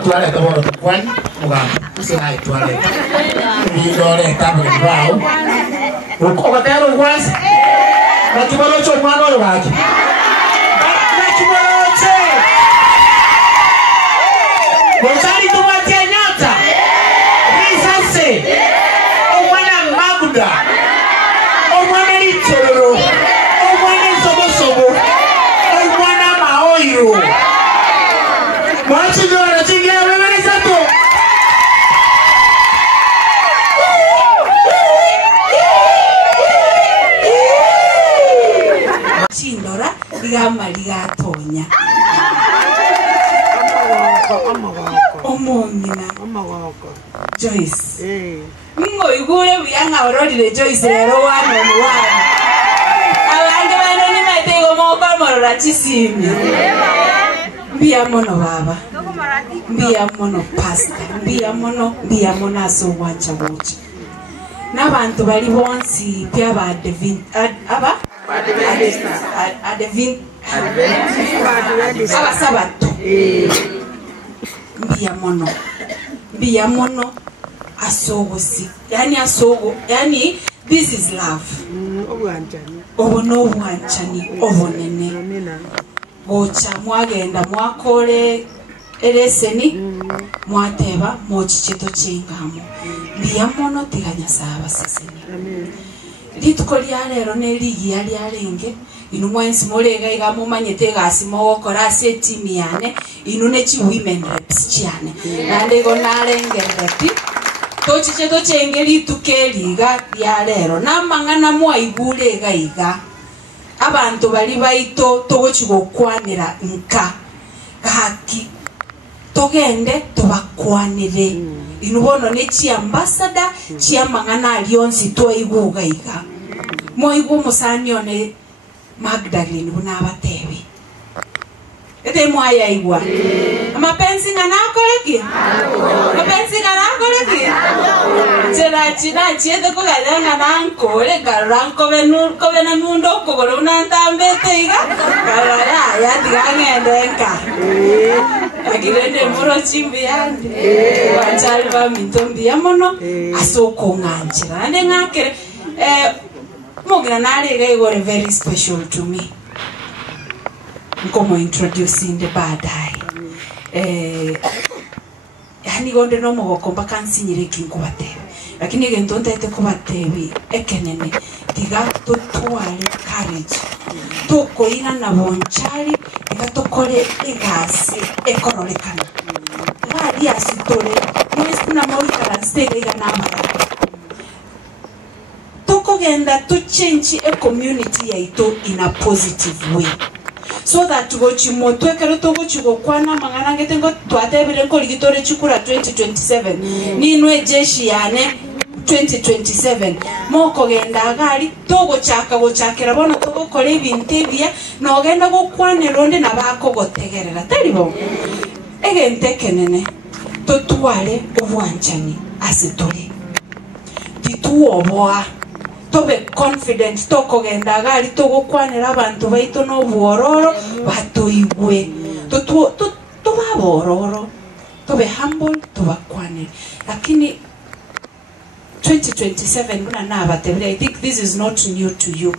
toilet about the one, say I toilet. You know that type of ground. We'll call that once. But you want to show one or what? But you want to say, what's that to what Kenyatta? Please say, oh, one of Maguda, oh, one of Itoro, oh, one of Sobosobo, oh, one of Maoyo. What you doing? I think everybody's up to. Chindora ligama ligatonya omongina Joyce ngo igure biyanga ororire Joyce rero wano mwana abandi bana ni matego moko morora chisimye mbia mono baba mbia mono pastor mbia mono aso wancha mucho n'abantu bali bonsi pya ba Advent aba Advent aba sabato mbia mono asogosi yani this is love obwanchani obonene gocha mwagenda mwakole ereseni mwateba mochicheto chingamo mbia mono tiganya saba seseni lituko lya lero ne ligi yali alenge inu mwensi molega igamo manyete gasimo gokora ase team yane inu ne chi women reps chiane nande go nalengerati tochiche tochenge lituke liga lya lero namangana mwaigule gaiga abantu bali baito togochigokwanira nka haki togende tubakwanire inubono ne chi ambassador chi amangana alionsi toiguga iga moigu musani one Magdalene bunabatebi ete mwaya igwa amapenzi nganakoleki chena chiede ko galanga nankole garanko bena nundo ko gorona tambete iga garaya ya digangendenka agirende muro chimbi yande wachalva mitombi yamono asoko nganjira ande ngakere Mogina nari gore very special to me. Nkomo introducing the badai. Yani gonde no mogoko bakansi nyireki nkubate. Lakini gentonta ete kubatebi ekenene tiga totuale courage. Toko ina na bonchari tiga tokole egasi ekorolekana. Ngadi asitole mwesi na moika stege ga namara. Genda to change a community yaito in a positive way so that gochi moto ekero to gochi gokwana mangana ngetengo twatebire ko ligitore chikura 2027 ninwe jeshi yane 2027 moko genda gari togo chaka gochakera bono togo kore ibintebia no genda gokwane ronde nabako gotegerera taribo egente kenene to twale obwanchani asitole tituoboa tobe confident toko genda gari togo kwanera abantu baito no buororo batoigwe to babororo tobe humble tubakwane lakini 2027 kuna nabatebire I think this is not new to you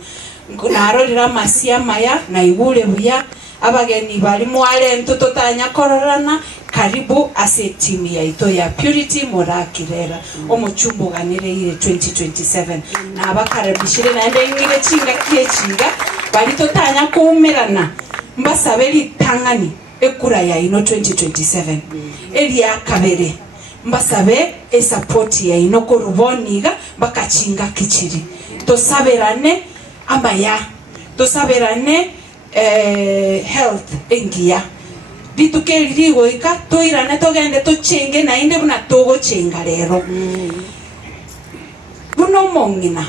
narorira masiama ya na igure buya abageni bali mwale ntototanya kororana karibu ase team ya ito ya Purity Morakirera omuchumbo ganire ile 2027 na abakarabishire na ndengire chinga kiechinga bali totanya kuumerana mbasabeli tangani ekura ya ino 2027 eli akabere mbasabe e support ya ino ko ruboniga bakachinga kichiri tosaberane amaya tosaberane health engia bituke ligo ika toirane togende tochenge na inde buna togo chenga rero buno mongina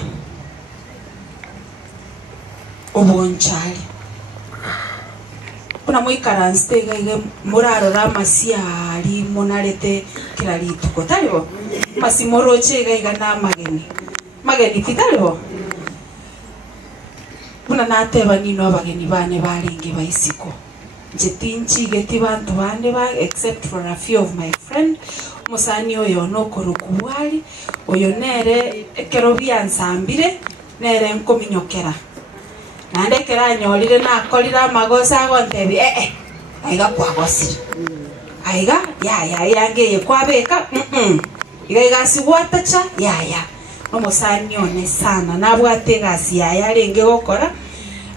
obonchali kuna moikara nstega ige muraro ramasiari monarete kiralituko talibo masimoro chega iga na mageni kitalibo kuna nateba nino abageni bane barenge baisiko njitinchi geti bantu bande ba except for a few of my friend musani oyo no korukubwali oyo nere ekero byansambire nere nkominyokera nande kera nyolire na kolira magosa gontebi aiga kwagosire aiga ya ngeye kwabeka iga siwatacha ya omusani one sana nabwate gasi ya renge gokora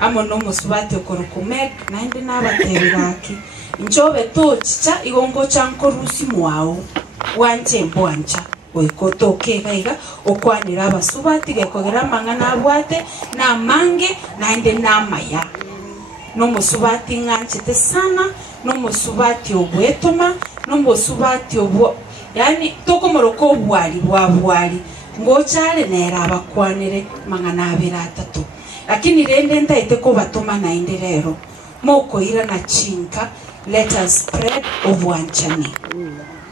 amo no musubati okurukumek nande nabatebi gaki nchobe tochicha igongo chanko rusi mwao wanje mbwancha oikotoke gaiga okwanira abasubati gekogera mangana abwate na mange nande namaya no musubati nganchete sana no musubati obwetoma no musubati obwo yani tokomoroko obwali bwabwali ngochale nera abakwanire mangana abira atatu lakini rende ndaite ko batoma nainde rero moko ira na chinka let us spread obwanchani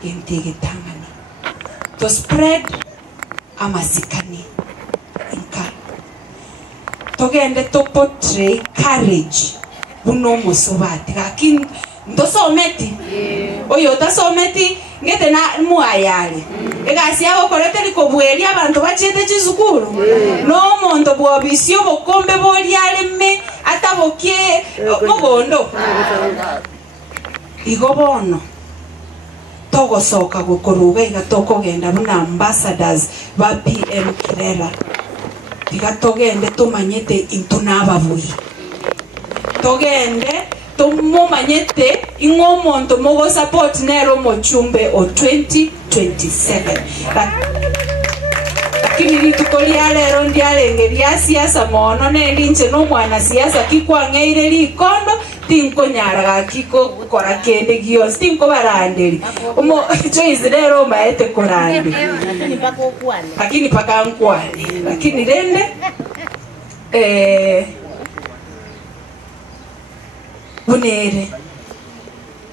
integitangani to spread amasikani inka togende to portray courage buno musubati lakini ndosometi oyo tasometi ngete na muayale egasi yabo korete likobweli abantu bachete chizukuru no mondo bwabisyo bokombe bolyale me atabokie mogondo igobono togosoka gukoruga igatokogenda buna ambassadors ba PM Kirera igatogende tumanyete intunababuyi togende tumumanyete ingomonto mogo support nero mochumbe o 2027 lakini litukolia lero ndialenge lya siasa mono nelinche no mwana siasa kikwangeire likondo tinkonyaraga kiko kora kende gios tinko barandeli umo choice lero maete korandi lakini paka nkwani lakini rende bunere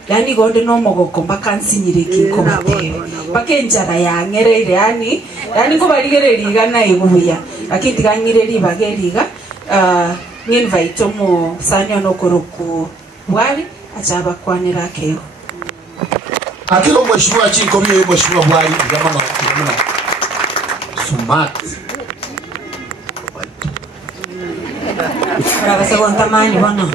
yani gonde no mogoko bakansinyire kiko batebe bakenjara yangereire yani ko barigere liga na iguya lakini tiganyire libage liga invite mo sanya no koroku bwali achaba kwanira keo akiro mheshimiwa chiko mimi mheshimiwa bwali kama sumat tamani bwana.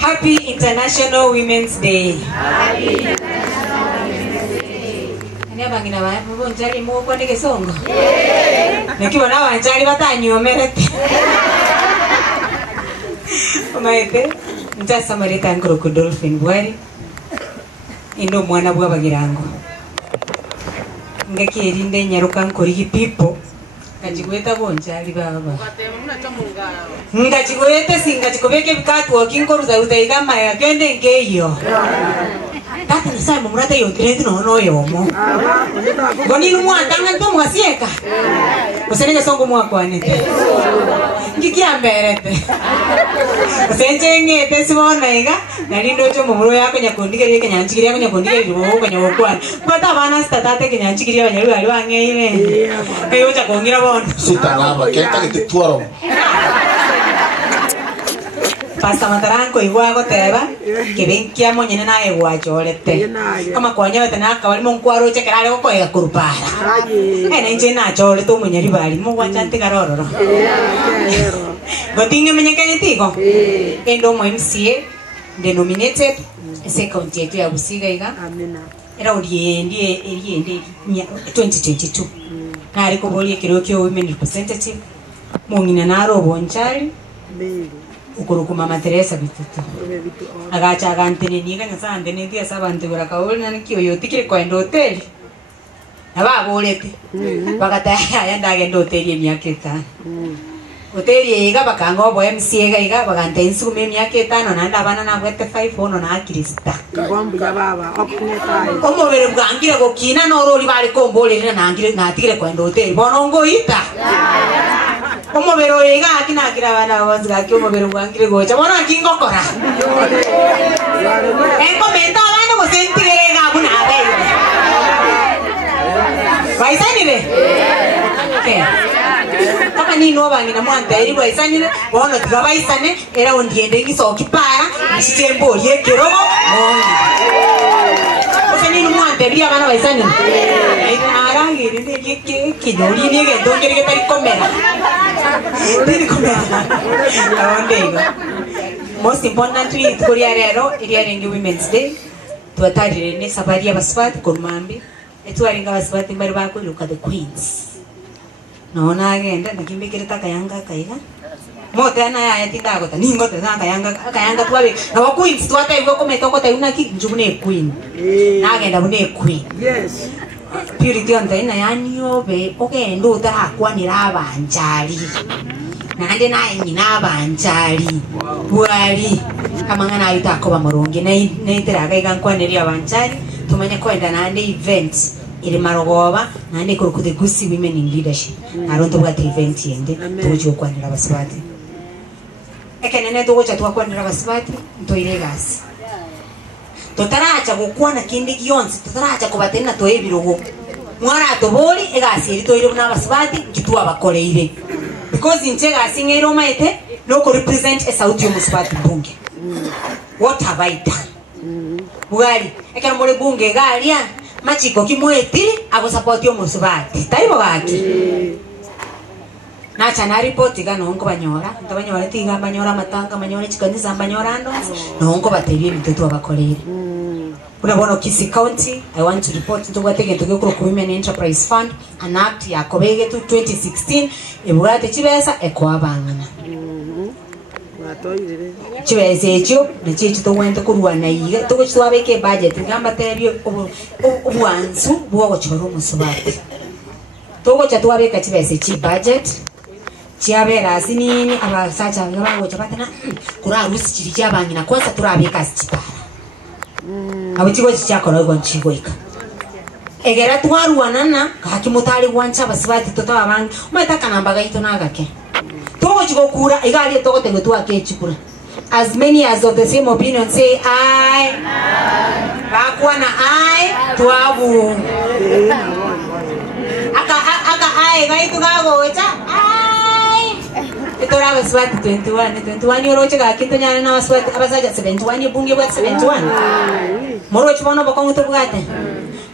Happy International Women's Day. Ni abangina ba bonjali mo kwa ndege songo. Nikiwa na wanjali batanyomerete. Omaete njasa marita ngro Dolphin bwari. Indo mwana bwa bagirango. Ngakirinde nyaruka nkori pipo. Ngajigweta bonjali baba. Ngajigwete singajikobeke bikatu wakinkoruza utaiga ya kende ngeyo. Tata nisai mumurate yo trade no yomo. Goni numwatanga nto mwasieka. Usenenge songo mwakwanete. Ngikia mberete. Usenjenge tesibona iga nalindo cyo mumuro yako nyakondikere kenyanchikire yako nyakondikere ribo kanyawokwana. Kwata bana statate kenyanchikire abanyaru ali bangeire. Peyo cha kongira bona. Sitalama kenta kitwaro. Pasa mataranko iguago teba que ven que amo nyene na eguachorete kama kwanya betana kabali monkwaro chekerale ko koya kurupara ene nje na chore to munyari bali mo wachante karororo gotinge menyekanye tiko endo mo MCA denominated ese county ya Busiga iga amina era oriende 2022 nari ko boli kirokyo women representative mungina naro bonchari ukuru mama Teresa bitutu agacha agantene niga nyasande ne dia sabante buraka uri nani kiyo yotikire kwa ndo hotel nababolete bagata yanda gendo hotel emyaka 5 hotel yiga bakanga obo MCA gaiga baganta insume emyaka 5 nanda bana na bwete 5 ono na Krista ngombu ya baba okuneta omobere bwangire gokina no roli bali kombolere nangire natigire kwa ndo hotel bonongo ita omobero yiga akina akira bana bazga kyo omobero bwangire gocha bona kingokora komenta bana ko sentigere ga buna abai baisanire okay kama ni no bangina mwanteri baisanire bono tibabaisane era ondiende gisoki para nisitembo yekerogo mongi osani no mwanteri abana baisanire arangire ndike kinyori ni gendongere getari komera ndiri komera awondego. Most importantly tukoria rero iriarengi Women's Day tuatarire ne sabari abaswati komambi etwaringa abaswati bari bakwiruka the queens naona agenda nakimbikire takayanga kaiga mote ana ya tinda gota ningote kayanga twabe na wa queens twata igo kometoko tayuna ki njubune queen na agenda bune queen. Yes. Purity on taina yani obe ogenda utakwanira abanjali nande naye nyina abanjali bwali kamangana ayitakoba muronge naiteraga igankwaniri abanjali tumanye kwenda nande event iri marogoba nande kurukude gusi women in leadership aronto bwa event yende tujo kwanira baswati ekenene tugocha twakwanira baswati ntoire gasi totaracha gukwana kindi gionse totaracha kubatena toebirogo mwana atobori egasi iri toire buna baswati kitwa bakoreire because in Chega singero maite no represent a sauti muswati bunge. What have I done? Bugari ekero mole bunge galia machiko kimwetiri abo support yo muswati taibo gaki na chana report gano onko banyora ndabanyora tinga banyora matanga banyora chikanisa banyora ndo no onko baterie mitoto abakolere. Unabona Kisii County, I want to report to what they to go Women Enterprise Fund, an act ya kobege to 2016, ebugate chibesa ekwabangana. Chibese echo, na chichi to went to kuruana yiga, to which to abeke budget, ngamba terio obuansu, buogo choro musubati. To which to abeka chibese chi budget, chiabera sinini, abasacha, ngabango chapatana, kura rusi chiriabangina, kwanza turabeka chipara. Abichigo chichakora gonchigoika egera twaruanana kakimutari gwancha basibati toto abangi umetaka namba gaito nagake togo chigokura igari togo tego twake chikura as many as of the same opinion say I bakwana I twabu aka gaito gagocha Etora baswati 21 yoroche gakinto nyana na baswati abasaja 71 bunge bwa 71 moro chibono bakongo tubwate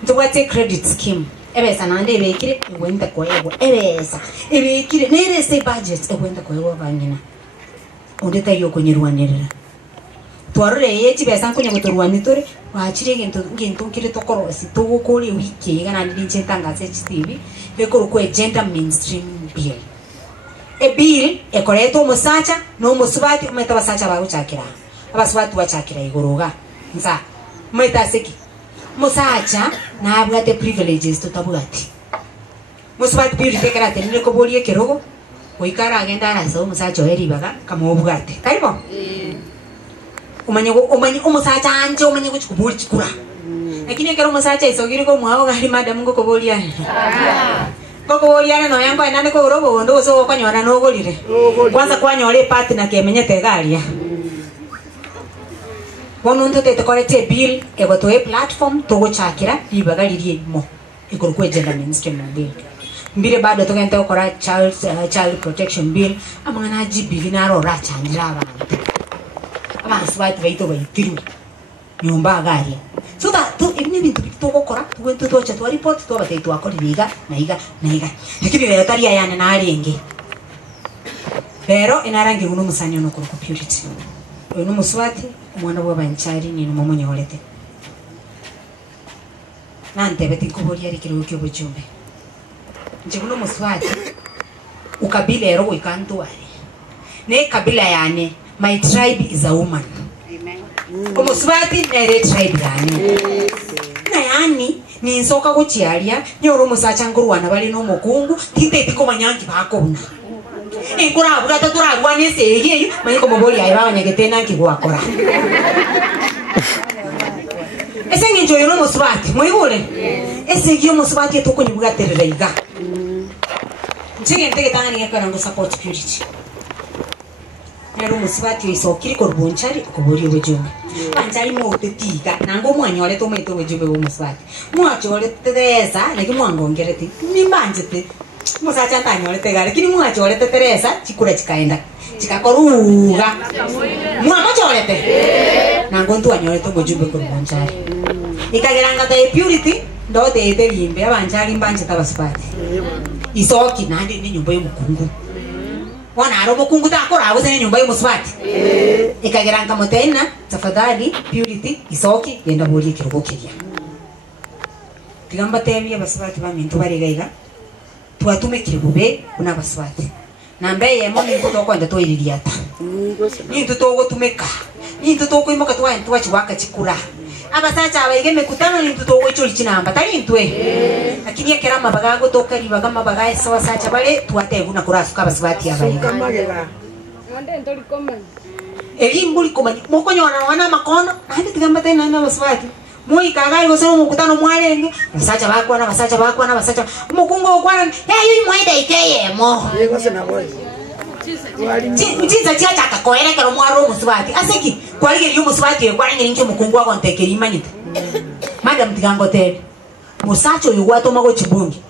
tubwate credit scheme ebesa nande ebekire ngwenda koyego ebesa ebekire nerese budget egwenda koyego banyina ondeta yo konyerwanirira twarure yechi besa nkonye guturwanitore wachire gento kire tokorosi tugukuri wiki gana ndinche tangase TV bekoro ko gender mainstream bill. A bill ekoreto musacha no musubati umeta basacha baguchakira abasubati bachakira igoroga nza umeta seki musacha na abwate privileges tutabugati musubati bill tekera tenire ko bolie kerogo oikara agenda araso musacha eribaga kama obugate kaibo umanye umusacha anje umanye kuchikubuli chikura lakini kero musacha isogiri ko mwaho gari madam ngo kobolia Koko woliana no yango enane ko robo ndo so kwanyora no golire kwanza kwanyore partner ke menyete galia wono ndo te korete bill e goto e platform to gochakira libagalirie mo ikorukwe gender mainstream bill mbire bado to kente okora child protection bill amangana jibi naro racha ndira abantu batu baito baitiru nyumba galia so that to ibne bintu bitokokora tuwento tocha to report to abate to akora biga naiga lakini leo taria yana na arenge pero inarangi uno musanyo no kuruko purity uno muswati mwana wa banchari ni no monye holete nante beti kuboria rikiro kyo bujumbe nje uno muswati ukabila ero ikantu ari ne kabila yani my tribe is a woman. Como swati nere tribe yani na yani ni nsoka kuchialia nyoro musacha nguruana bali no mukungu tite tiko manyangi bakona enkura abura tatura rwani seye manyi como boli ai baba nyegete ki gwakora ese nginjo yoro muswati moigule ese gyo muswati to kunyibuga terreiga nchige tanga ni ngakora ngo support purity Nero muswati isokiri korbunchari kuburi bujumbe banchari mo tetiga nango mwanyore to meto bujumbe bo muswati mwachore teza leki mwangongereti nimbanjete musacha ntanyorete gari kini mwachorete Teresa chikura chikaenda chikakoruga mwamachorete nango ntu anyorete gojube ko banjari ikageranga ta purity ndote itelimbe abanjari mbanje tabasipati isoki nandi ni nyumba y'umukungu wana aro mukungu takora abuze ni nyumba y'umusipati ikageranga motena tafadhali purity isoki yenda buri kirugo kirya tigamba tebi abasipati bamintu barigaiga twatumikire bube kuna baswati nambe yemo ni nto kwenda toiriria ta ni nto togo tumeka ni nto togo imoka twa chiwaka chikura abasacha abaige mekutano ni nto togo icho lichinamba tari ntwe lakini yakera mabagago tokari bagama bagaye sawa sacha bale twatevu na kurasuka baswati abaiga Mwende ntori komani elimbuli komani mokonyona wana makono hadi tigamba tena na baswati Mui kagai gosero mukutano mwalenge basacha basacha mukungo kwana yui mwaida ikeyemo Yego sena boy. Chinza chia chaka koera kero mwaro muswati aseki kwali geri muswati kwali ngeri ncho mukungo wa kontekeri manyita Madam Tigango te musacho yugwato mago chibungi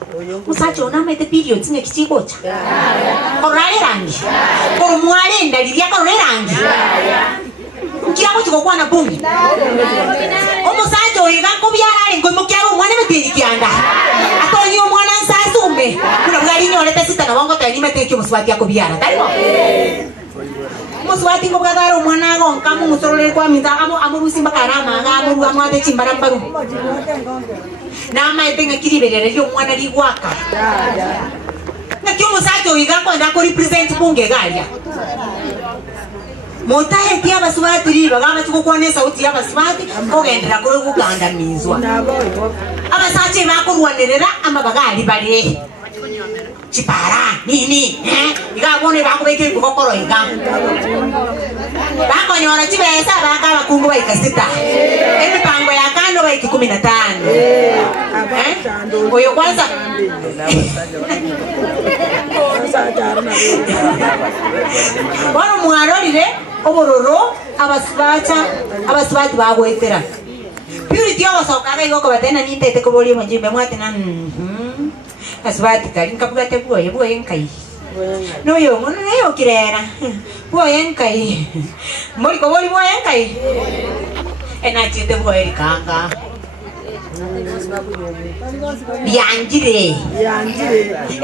musacho onamete period singe kichikocha korale rangi koro mwale ndaliria korale rangi Kiyako chiko kwa na bungi omusacho yiga kubyara ngo mukyaro mwana metiri kyanda atonyo mwana nsasume kuna bwali nyolete sita na wango tani meteke muswati yako byara talibo muswati ngo bwadaro mwana ngo nkamu musorole kwa minza amurusi makarama amuru amwate chimbara mbaru na maitenga kiriberere ryo mwana ligwaka na kyo musacho yiga kwenda ko represent bunge galya Motahe tia baswati riba gama tuko kwane sauti ya baswati ogendera ko kugandamizwa abasache bakorwanerera amabagali bali chipara nini igabone bakubeke gukokoro iga bakonyora chibesa baka bakungu baikasita emipango ya kando baiki 15 oyo kwanza Wano mwarorire obororo abaswati bagwetera purity abasokaga igoko batena nitete ko boli mujimbe mwatena aswati kali nkabugate bwoye nkai no yo ngono nayo kirera bwoye nkai muri ko boli bwoye nkai enachite bwoye kanga Biangire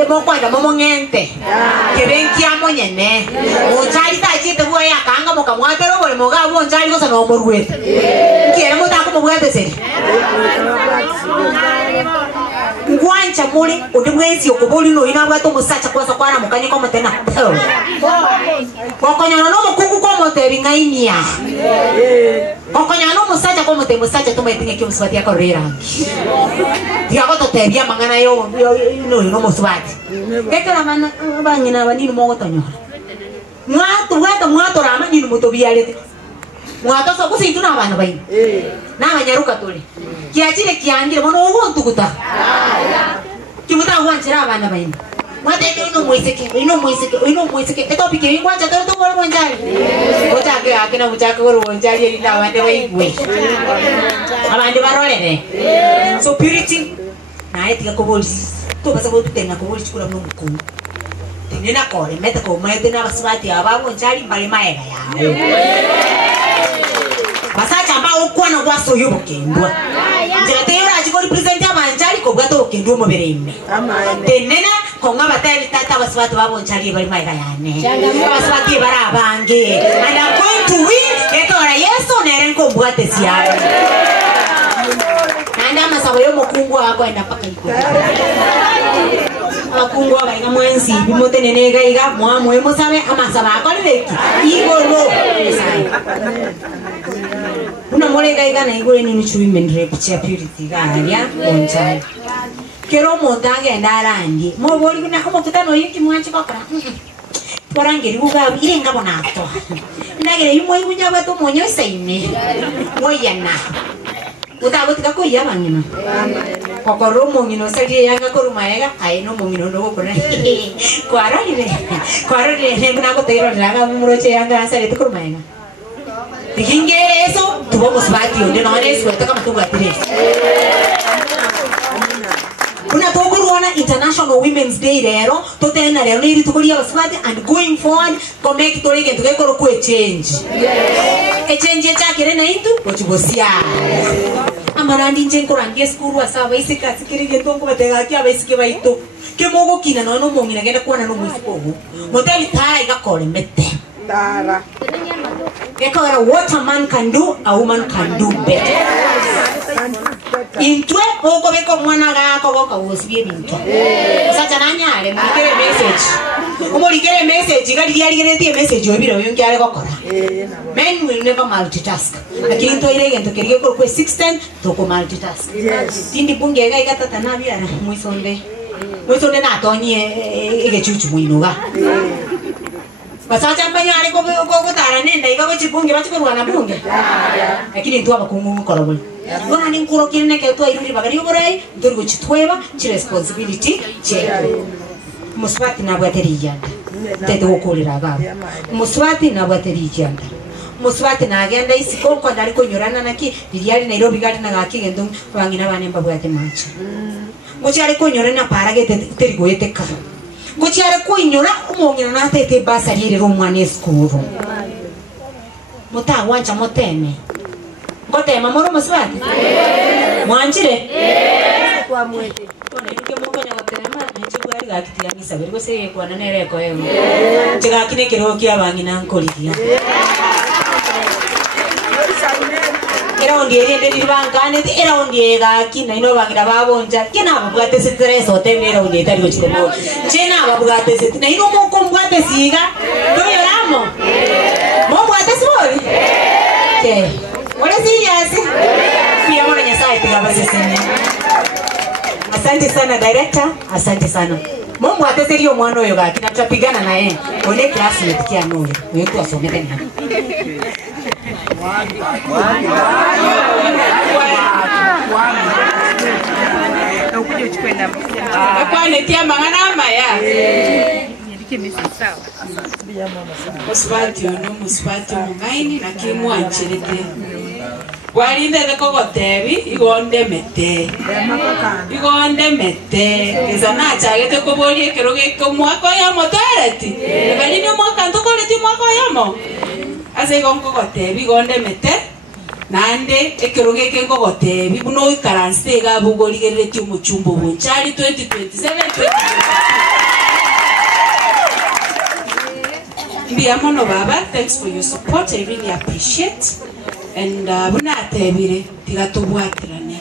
ebo kwanda momongente kebenki amonyene onjali ta chite bwo ya kanga moka mwatero bole moga bwo onjali gosa no morwete kiere mutako mobwete seri ngwancha muri odimwezi okoboli no ina bwato musacha kwasa kwana mukanye ko mutena kokonyana no mukungu ko motebi ngainia kokonyana no musacha ko mutemo musacha tumetinge ki muswati yako rirangi Tiago to tebia mangana yo no muswati kekera mana banyina banini mogo tonyora mwato rama nyinu mutobialete mwato so kusintu na bana bayi na banyaruka tole kiachire kiangire mono ubuntu kuta kimuta wanchira abana bayi mwate ino mweseke etopike ingwacha to bolo mwanjali otage akina muchaka bolo mwanjali ina abande bayigwe abande barolere so purity na etika koboli to basa ko tena koboli chikura no mukungu tenena kore meta ko mete na baswati ababo njali mbali maega yao basacha ambao ukwana gwaso yobokendwa njira teyora achiko represent abanjali ko bwato okendwa mo bereme tenena ko ngaba tayari tata baswati babo njali bali maega yane baswati barabange and I'm going to win ekora yeso nerenko bwate siya Nanda masabo yo mukungu wako enda paka iko. Mukungu wa inga mwensi bimote nenega iga mwa mwemo sabe amasaba akoleki. Igolo. Una molega iga na igole ni churi mendre picha purity ga ya onchai. Kero montage ndarangi. Mo boli kuna omokutano yiki mwanchi kokra. Porangeri buga irenga bonato. Ndagere yumo ibunya bato monyo saine. Moyana. Utabutika ko yabangina kokoro mongino sagi yanga korumaega aino mongino no kokora kwarale nemna ko tero laga muroche yanga asare to korumaega dingere eso tuvo musbati onde no es suelta kama tu gatire una to koruana bona International Women's Day rero totena rero ni ritukuria baswati and going forward go make to rege tukekoro ku change change chakire na intu gochibosia amarandi njenko rangi skuru asaba isika sikirige tongo batega kia baisike baito kemogo kina no mongina genda kuona no mwisikogo modeli tai gakore mete dara ekora what a man can do a woman can do better intwe ogo beko mwana gako goka usibie bintu sacha nanyale mukere message umurigere message gari yarigeretie message obiro yongyare gokora men will never multitask lakini to ile gento kerige ko 610 to ko multitask tindi bunge ga igatata na biara mwisonde na tonye igechuchu muinuga basacha mbanyare ko tara nenda igago chipunge bachikorwana bunge lakini ntwa bakungu korobul bona ni nkuro kinene ke to iruri bagari yoborai ndori gochitweba chi responsibility che muswati na bwaterijanda tete okolira gabo muswati na bwaterijanda muswati na agenda isiko ko ndari konyorana naki diriari Nairobi gari na gaki gendo bangina bane mbabwate mancha muchare konyorana parage terigoete ka muchare konyora umongina na tete basarire romwane skuru mutawanja moteme ngotema moro muswati mwanjire kwa mwete kone duke mokonya gotema nchigwari gakitia ngisabiri gose kwa nanere ko yemo chigakine kiroki abangina nkoligia era ondi ende ribangane era ondi gakina ino bangira babonja kina babwate stress otebera ondi etari gochikomo chena babwate set na ino moko mbwate siga toyoramo mbwate sori ke wala siyasi pia mwana nyasaye tigaba sesene. Asante sana director, asante sana. Mungu ateserio mwana oyo gaki na tutapigana na yeye. One classmate kia nuri. Wewe asomete ni. Ukuje uchukue namba. Kwa netia mangana maya. Nilike message sawa. Muswati ono muswati mungaini na kimwanchirete. Walinde leko gotebi igonde mete. Igonde mete. Izana chagete ko bolie keroge ko mwako ya motoreti. Bali ni mwaka ntoko leti mwako yamo. Ase gonko gotebi igonde mete. Nande ekeroge kengo gotebi buno ikaranse ga bugoligereti umuchumbo bunchari 2027 Biamono baba, thanks for your support. I really appreciate. And bunatebire tigatubwatirane.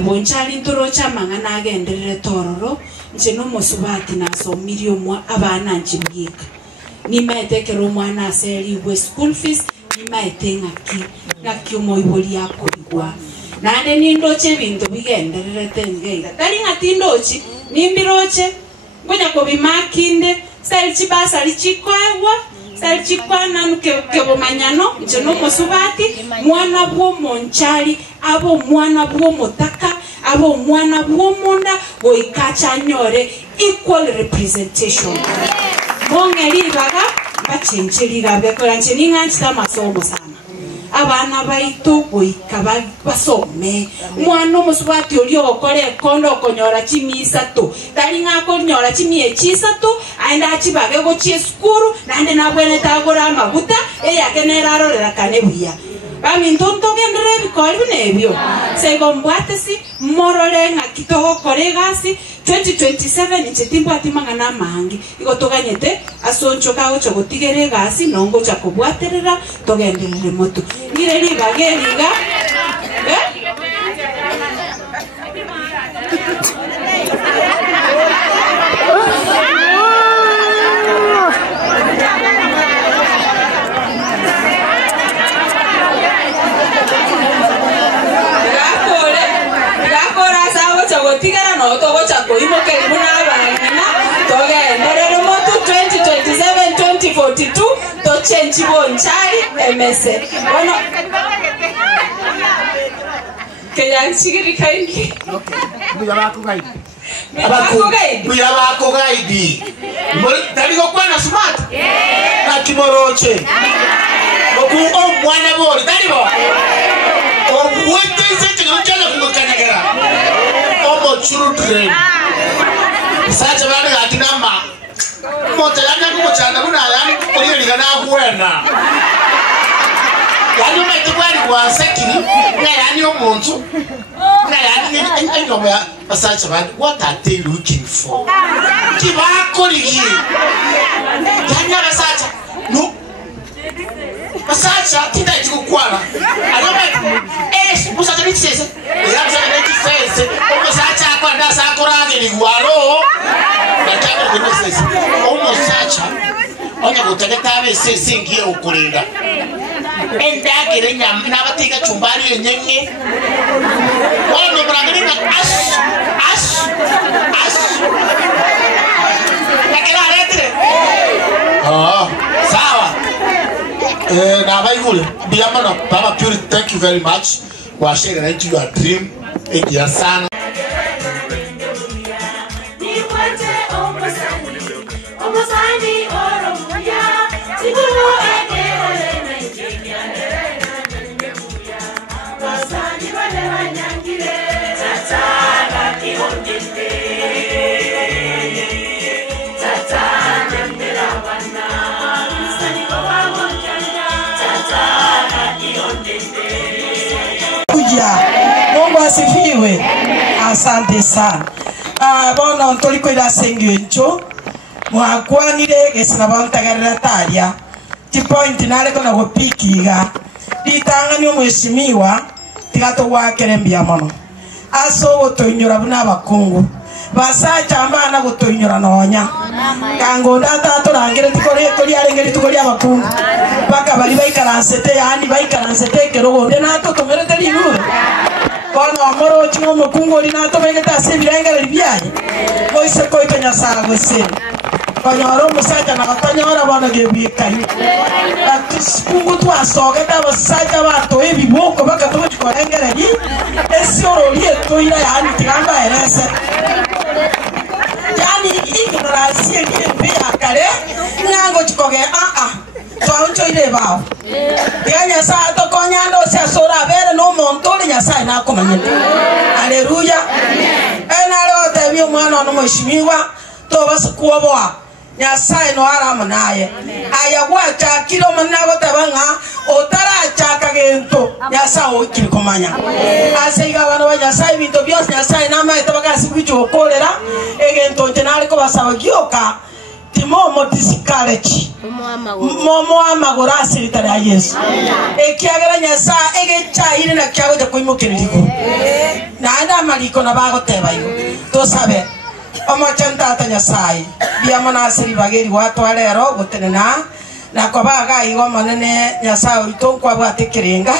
Bonchali ntorocha mangana agenderere tororo nche no musubati na somiri omwa abana nchibwika. Nimetekero mwana aseri we school fees nimaete ngaki omoiboli yakorigwa. Nande nindoche bintu bigenderere tengeiga. Tari ngatindochi nimbiroche ngonya ko bimakinde Salchi basa lichikwawa, salchi kwana kebo manyano, njono musubati, mwana buo monchari, abo mwana buo motaka, abo mwana buo monda, goikacha nyore, equal representation. Mongeri baga, bachencheri gabe, kolanche ninganchita masomo sana. Abana baito goikaba basome mwana musubati oli okole kondo okonyora chimisato tali ngako nyora chimie chisato aenda achibage go chieskuru nande nabwene tagora maguta eyakenera arorera kanebuya bami ntonto gendere bikoli nebyo sego mbwatesi morole ngakitogo koregasi 2027 nchetimbo atimangana mangi igotoganyete asoncho kago chogotigere gasi nongo chakobwaterera togenderere moto ngire libageriga tigara no to gocha ko imo ke muna bangina to ge ndere moto 2027 2042 to change bonchari emese bueno ke ya chigiri kaingi buya bako gaidi tari go kwana smart na kimoroche oku o mwana bori tari bo o wete se tinga chala kumukanyagara children chanda kuna yani kuri ni kana kuwena yani umekwani kwa sekiri na yani omuntu na yani ni no ya Versace man what are they looking for kibakori yani Versace no Versace tinda chikukwala aloma Versace ni sese ya Versace ni sese Versace akwa ndasa akorage ni gwaro na kama kuna sese Versace onya gutegeta abese singiye ukurinda endagere nyam nabatiga chumbari yenyenye wano brangirina as nakira retire sawa na baigule biamana Baba Purity, thank you very much for sharing into your dream ekia sana Mungu asifiwe. Asante sana. Bona ntoliko ila sengyo mwakwanire gesina bantagarira taria ti point nale kona gopikiga ditanga ni omweshimiwa tigato wakere mbia mono aso otoinyora buna abakungu basacha ambana gotoinyora nonya kango ndata torangire tikore tori arengeri tukori abakungu baka bali baikaransete yani baikaransete kerogo ndena to tomerete liru kono amoro chimo mukungu lina to begeta sebiranga libiaye koise koikanya sara gose konyoro musacha na katanyora bana gebikai kungu twasoge ta basacha bato ebiboko baka to chikorengere ni esioro lieto ira yani tigamba erese yani ignorancia ni mbia kare nyango chikoge twauncho ile bao yanya saa to konyando sia sora bere no montole nyasaye na komanyete haleluya enalo tebio mwana no mheshimiwa to basikuoboa nyasaye no arama naye ayagwacha kilo manago tabanga otaracha kagento nyasaye okiri komanya aseiga bana ba nyasaye binto byose nyasaye nama etabagasi kwicho okolera egento ntenali ko basaba gyoka timomo discourage momo amagorasi litari ya Yesu ekiagera nyasa egecha ile na kyago de koimokeriko na anda maliko na bago tebayo to sabe omachanta ata nyasaye biamana asiri bageri watu alero gotenena na kwabaga igo manene nyasaye itonkwa bwatekerenga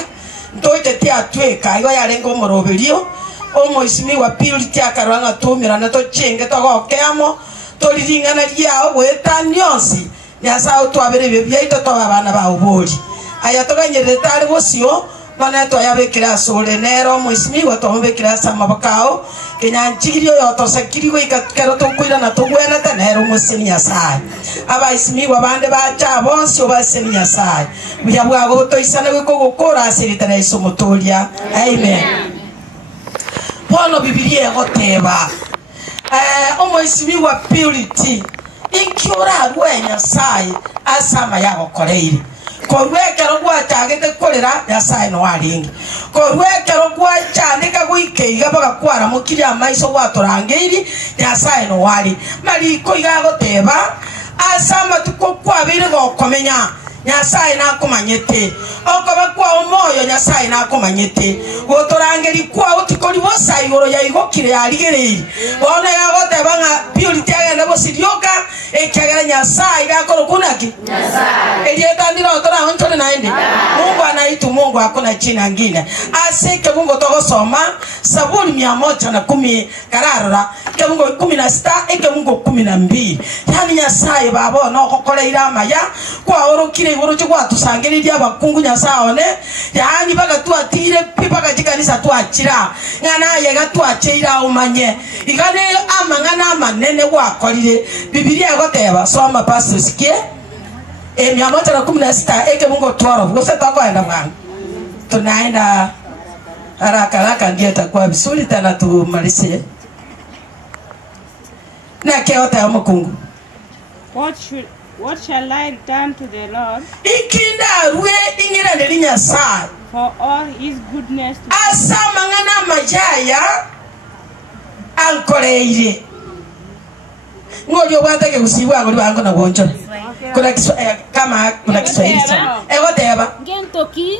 ntoite ti atweka igo yarengo moroberio omoisimi wa Purity akarwanga tumira na to chenge to gokeamo toliringana lyao gweta nyonsi nyasa twabere bebyaito twabana ba ubori aya toganyere tali bosio bana twayabekira sole nero mwisimi watomubekira sama bakao kenyanchigirio yotosekiriwe ikakero tokwira na togwena tanero musini nyasai aba isimi wabande bacha bonsi obasini nyasai byabwago toisana gukogokora asiritana isomotoria amen pono bibilia goteba omoisimi wa Purity ikiora rwenya sai asama yago koreiri korwekero gwatagete korera nyasaye no waringi korwekero gwachandika gwikeiga baga kwara mukiria maiso gwatorangeiri nyasaye no wari mari koiga goteba asama tukokwabire gokomenya nyasaye nakomanyete okoba kwa omoyo nyasaye nakomanyete gotorangeri kwa utikori bosa igoro ya igokire yarigereri bona yagote banga Purity agenda bosirioka ekyagera nyasaye gakoro kunaki nyasaye elieta ndiro otora ontone naende Mungu anaitu Mungu hakuna china ngine aseke Mungu togosoma Zaburi 110 kararora ke Mungu 16 eke Mungu 12 yani nyasaye babo no kokoleira amaya kwa orokire igoro cyo kwatusangiriria abakungu nyasaone yani baga tuatire pipaga jikanisa tuachira ngana yega tuacheira umanye igane amangana amanene wakorire Biblia goteba soma pastor sikie 116 eke Mungu 12 gose takwenda bwana tunaenda haraka ndio itakuwa vizuri tena tumalizie na keota ya mkungu. What should What shall I return to the Lord? Ikinda rue ingira neli Nyasaye. For all his goodness to Asa mangana majaya ankoreire. Ngojo bwata ke kusiwa ngoli bango na boncho. Kuna kama kuna Kiswahili sana. Ego teba. Gentoki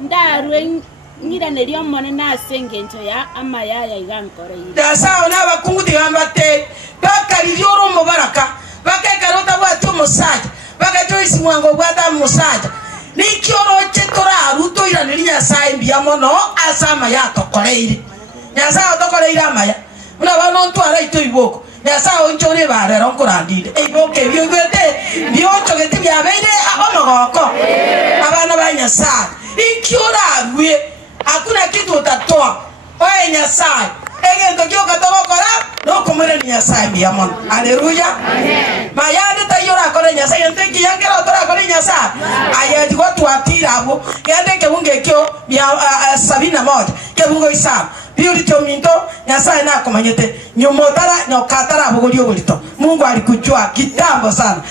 ndarwe ngira nelio mone na sengencho ya ama ya igankoreire. Dasa ona bakungu digambate bakalirioro mubaraka. Bakekarota bwatu musaja. Bakajoisi mwango bwata musaja. Nikioro chetora ruto ira neli Nyasaye mbia mono asama ya tokoreire. Nyasaye tokoreire amaya. Muna bano ntwara ito iboko. Nyasaye onchore bare ronkorandide. Iboke byogete byochogete byabeire amagoko. Abana ba Nyasaye. Ikiora rue hakuna kitu utatoa. Oye Nyasaye. Egento kyoka tokokora no komere Nyasaye mbia mono. Haleluya. Amen. Mayande tayora kore Nyasaye nteki yangera otora kore Nyasaye. Ayati watu atira abo. Yande kebunge kyo bya 71. Kebungo isam. Purity ominto Nyasaye na komanyete nyumotara nyokatara abugoli obolito. Mungu alikujua kitambo sana.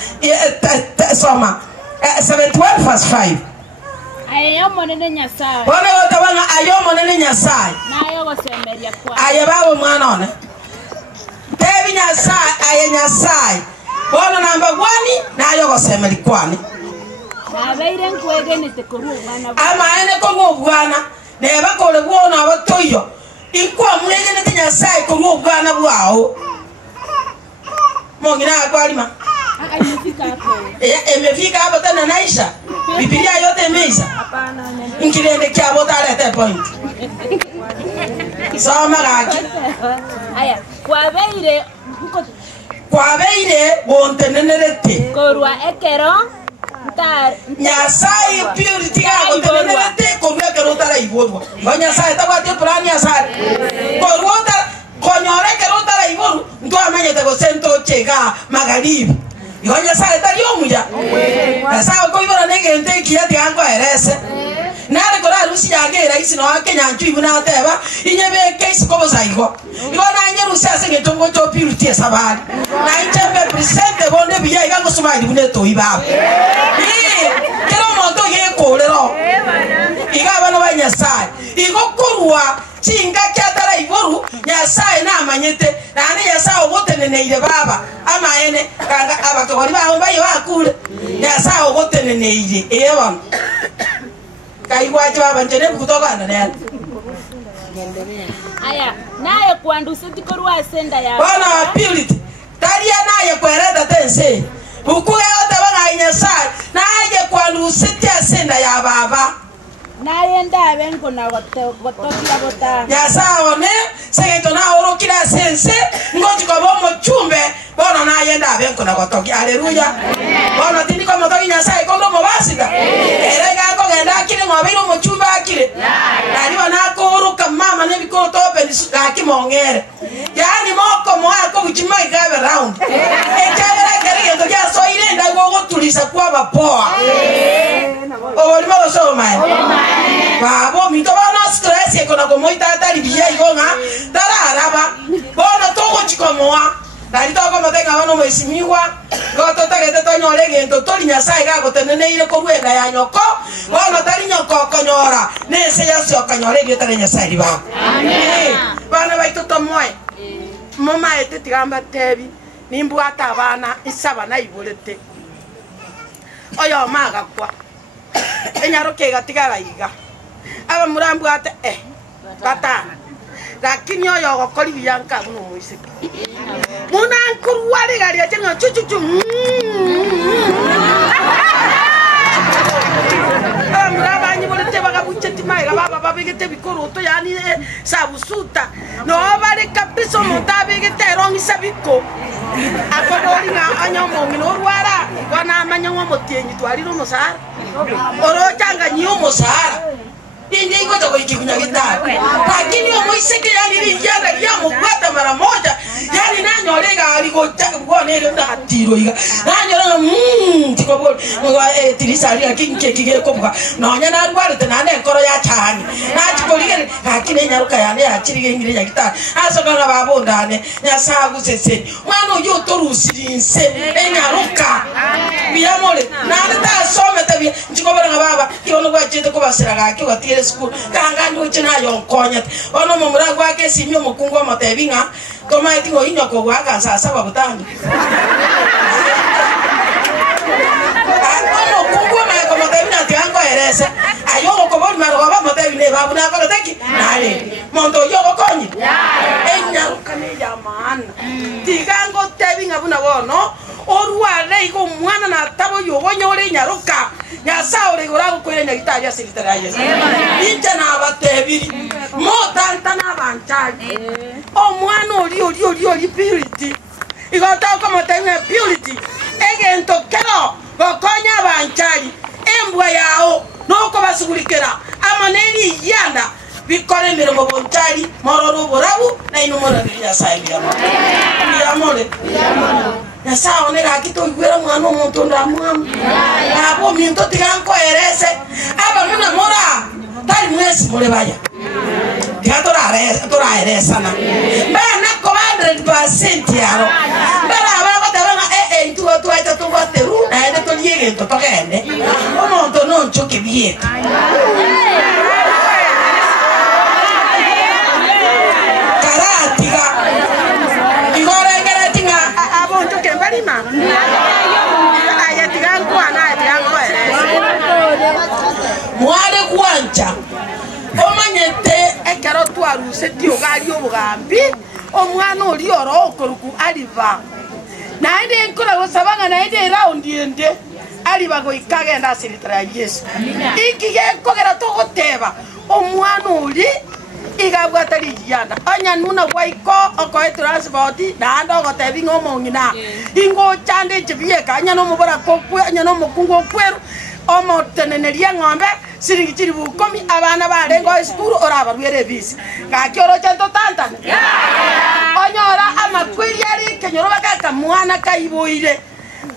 Soma 71 verse 5. Ayo monene Nyasaye. Wane wote wana ayo monene Nyasaye. Na ayo gosemeria kwa. Aye babo mwana one. Tebi Nyasaye aye Nyasaye. Bono namba 1 na ayo gosemeria kwani. Na beire nkwege nitekoru mwana. Ama ene ko bwana. Neba kole bwona abatoyo. Ikwa mwege nete Nyasaye ko bwana bwao. Mongina akwalima. Imefika hapo. Imefika hapo tena naisha. Biblia yote imeisha. Hapana. Nkirende kia botale te point. Soma gaki. Aya, kwa beire bontenenerete. Korwa ekero Nyasaye purity ga bontenenerete korwa ekero tara ibodwa. Ba Nyasaye tabate plan Nyasaye. Korwa tara konyore ekero tara ibodu ndo amenyete go sento chega magharibi. Igo Nyasaye tari omuya. Nyasaye ko ibora negente kiati ango erese. Nare kora rusi yagera isi no Kenya nju ibuna teba inyebe case ko bozaigo. Igo na nyerusi asenge tongo to purity sabali. Na inchembe present bonde biya iga gusuma ibune to ibaba. Kero moto ye kolero. Iga bana ba Nyasaye. Igo korwa chinga kyatara iboru Nyasaye na amanyete nane Nyasaye ogoteneneire baba ama ene kanga abakobori baho bayo bakure Nyasaye ogoteneneire ewa kaigwaje baba njene kutokana naye aya naye kwandusiti korwa senda ya bana purity taria naye kwereda tense ukuye yote bana Nyasaye naye kwandusiti senda ya baba naye ndabengo na gotokira bota Nyasaye ne segeto na orokira sense ngoti ko bomo chumbe bona naye ndabengo na gotoki. Haleluya. Bona tindi ko motoki Nyasaye ko ndo mobasida erega ko genda kire ngobiro mo chumba akire nali bana ko oroka mama ne biko tope ni mongere yani moko mo ako buchima igabe round ekagera gere ndo ya so ile ndago gotulisa kwa bapoa oli mo so mai babo mito bana stress ekona ko moita atari biye igonga tararaba bona togo chikomoa nali togo matenga bano mwesimiwa goto tagete tonyore gento tori Nyasaye ga goteneneire ko rwenda ya nyoko bona tari nyoko konyora nese yasyo kanyore gete Nyasaye riba amen bana baito tomoe mama ete tigamba tebi nimbu atabana isaba na ibolete oyo maga kwa enyaro kega tigara iga aba murambu ate bata lakini oyo gokori biyanka buno muisika muna nkurwari gari ajenga chuchuchu muraba nyi bolete baga bucheti mai baba babegete bikoro to yani sabusuta no bare kapiso montabegete rongi sabiko akobori nga anyomo ngino rwara wana amanyango motienyi twariro musara oro changa nyo musara Inge iko to kuikunya gitari lakini omoiseke yani rijana ya mugwata mara moja yani nanyorega aliko nere na tiro iga nanyora tikobol tirisari akinke kige kopka nonya na rwarte na nkoro ya cyane nakikolire akine nyaruka yane yakirige ngire nyagita asokanga babondane nyasagu sese mwana uyo torusirinse enyaruka biyamole nande ta somete bi nkikobera ngababa kibono gwachete kubasiraga kiwatire school kanga ndi ukina yonkonya ono mumura gwake simyo mukungu amatebinga koma eti ngo inyoko gwaga sasa babutangi ano kungu na koma tebinga tiango erese ayo ko bo maro baba motebine babu na ko teki nale mondo yo konyi enya kane jamana tigango tebinga buna bono orwale iko mwana na tabo yo bonyore nyaruka nyasaure gorago kwere nyagitaria silitaraye inja na abatebiri mo tanta na banchaji o mwana ori purity igota ko motenya purity egento kero gokonya banchaji embwa yao noko basugulikera amaneri yanda bikore mirimo bonchari mororo borabu na inumora ya sahibi ya amore ya sao ne rakito igwera mwana omuntu ndamwamu abo minto tiganko erese aba muna mora tari mwesi mure baya tora eresa na bana ko 100% yaro bana aba ko tabana tu aita tu bateru na ene to liege to tokende omuntu non choke bieta mwale kwanja omanyete ekero twaruse tiogali obugambi omwana oli oro okoruku aliva naende nkora gosabanga naende round ende aliva goikagenda asilitara Yesu ikige kogera togoteba omwana oli igabwata liyanda anya nuna waiko okoe transport na ando gotebi ngomongina ingo chande chibieka anya no mubara kokwe anya no mukungo kweru omo teneneria ngombe siringi chiri bukomi abana barengo esukuru ora barwere bisi gakioro chanto tantana onyora amakwiri ari kenyoro bakaka mwana kaiboire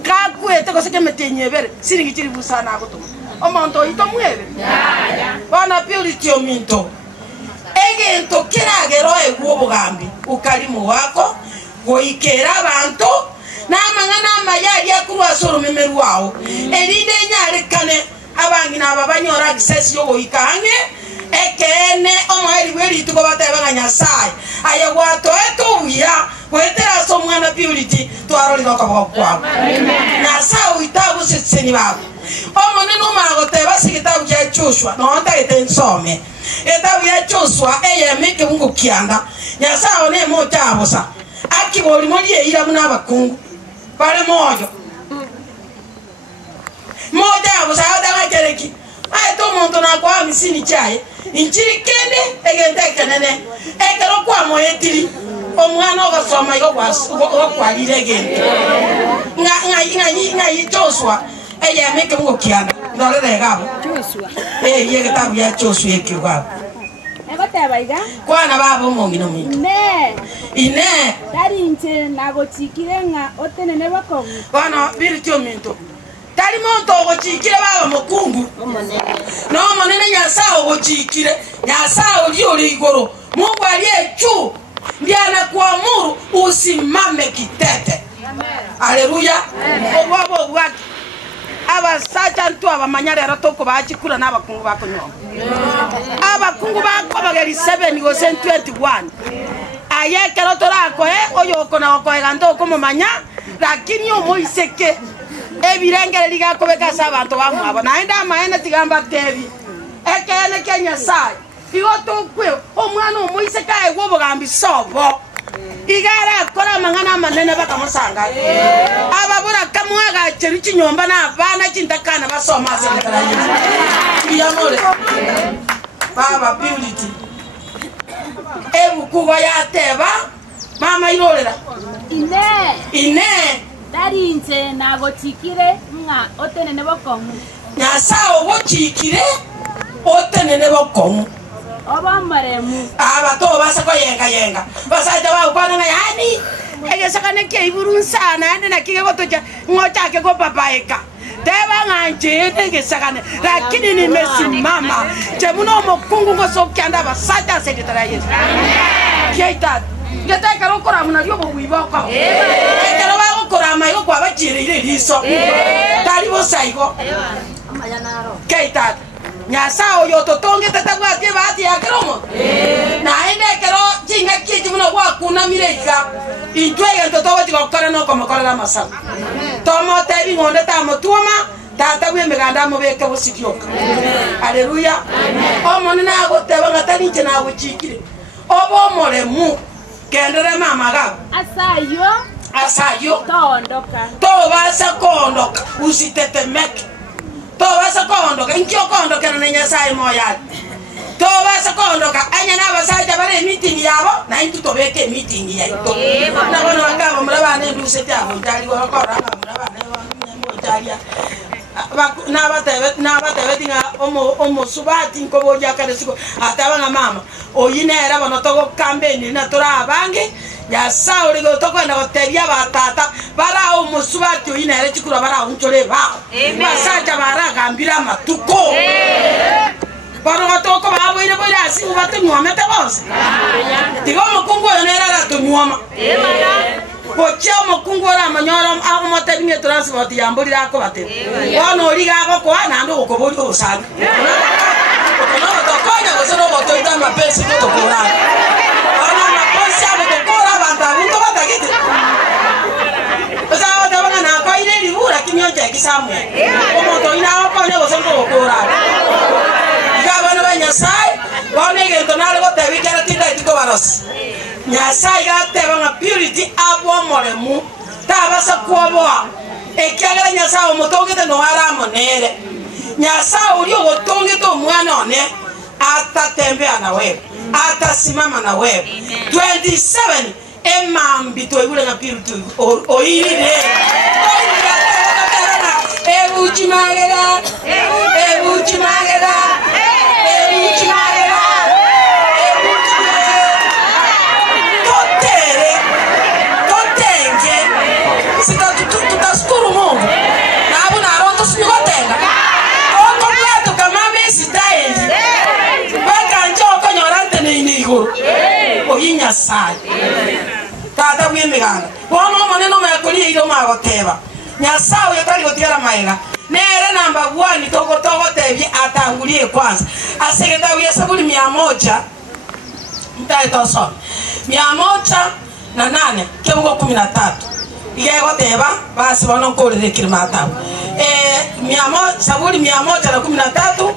kakwete koseke metenyebere siringi chiri busana gutuma omonto ito mwebe bana purity ominto egento kiragero egwo bugambi ukalimu wako goikera abantu namangana amayari akurwa soro memeru wao erinde nyare kane abangi na babanyora access yo goikange ekene omwari weri tuko batebanga Nyasaye ayagwato etuya kwetera so mwana purity twaroli nokabo kwa Nyasaye itabu setseni babo omone no magote basigitabu ya Joshua no ndaite nsome etabu ya Joshua eyemeke bungu kianda Nyasaye ne moja abosa akiboli moli eira muna bakungu pale mojo abosa adanga kereki aito muntu na kwa misini chai inchiri kende egende kenene ekero kwa moyetiri omwana ogasoma yo kwa liregende nga Joshua eyemeke bungu kianda ndorere gabo Joshua yege tabu ya Joshua ekigabo Egotebaiga kwana babo mongino mintu ine tari nche nagochikire nga otenene bakogu bana birityo mintu tari monto ogochikire baba mukungu no monene Nyasaye ogochikire Nyasaye oli oli igoro Mungu aliyechu ndiye anakuamuru usimame kitete haleluya obwabo bwaki abasacha ntu abamanyara rero toko bakikura n'abakungu bakonyo abakungu bakobageri 7 go 21 ayekero torako oyo kona okoegando komomanya lakini omoiseke ebirengere ligakobeka sabantu bamwabo naenda maene tigamba tebi ekene Kenya sai igotokwe omwana omoiseka egwo bogambi sobo igara kora mangana manene bakamusanga ababura kamwaga cheri chinyomba na bana chintakana basoma sekara Yesu yamore baba purity ebu kuba yateba mama irorera ine tari nche nagochikire nga otenene bokomu Nyasaye ogochikire otenene bokomu oba maremu abato basa ko yenga basaja ba ukwana yani egesakane ke iburun sana ande na kige gotoja ngocha ke go papaeka teba nganje egesakane lakini nimesimama chemuno mokungu ngosokyanda basata sekretara Yesu keita geta karokora muna ryo bwiboko ekero bagokora amayo kwa bachirire riso tari bosaigo keita nyasa oyo totonge tatagwa tie bati yakeromo na ende kero chinga kiji muno kwa kuna mireka itwege totoba chikokora no komakora masa tomo tebi ngonde tamo tuoma tata bwe meganda mo beke bosikioka haleluya omone na agoteba ngatani nche na agochikire obo moremu kendere mama ga asayo tobasa kondoka usitetemeke tobasa kondoka inkyo kondoka na Nyasaye moya tobasa kondoka anya na basaja bare meeting yabo na into tobeke meeting yaito na bono bakaba murabane nduse tyabo ndali wakora murabane wa taria nabatebe tinga omo subati nkoboja kare siko ataba na mama oyinera bono togo campaign na tora abange ya sauri go tokwenda gotebia batata bara omo subati oyinera chikura bara unchore bao basaja bara gambira matuko baro batoko babo ire boira asi ubate muamete bose tigo mukungu yonera la tumuama kocha mukungu ora manyora amo tebinge transport yamburi rako bate wono riga ko kwa nando okobori osana no tokonya gosoro botoita mapesi tokora ana maposi abo tokora banda buto batagete osa tabanga na kwa ile libura kinyoja kisamwe omo to ina ko ne gosoro okora gabano Nyasaye wonege tonale gotebi kera tinda itiko baros Nyasaye gateba nga purity abo moremu tabasa kuoboa ekyagala Nyasaye omutongete no aramonere Nyasaye uli ogotongete omwana one atatembea na wewe atasimama na wewe 27 emambi toibule nga purity oirire ebuchimagera tutashukuru Mungu na abu na roho tusinyotenda oko mwetu kama mesi taendi baka njoko nyorante ni iguru oyinya sai tata bwemiganga bono maneno makuri iro magoteba Nyasaye yakali gotiara maiga nere namba 1 togo tebi atangulie kwanza asegenda wiya sabuli 100 mtaito so 108 kebugo 13 igego teba basi bono nkorere kirmata sabuli 113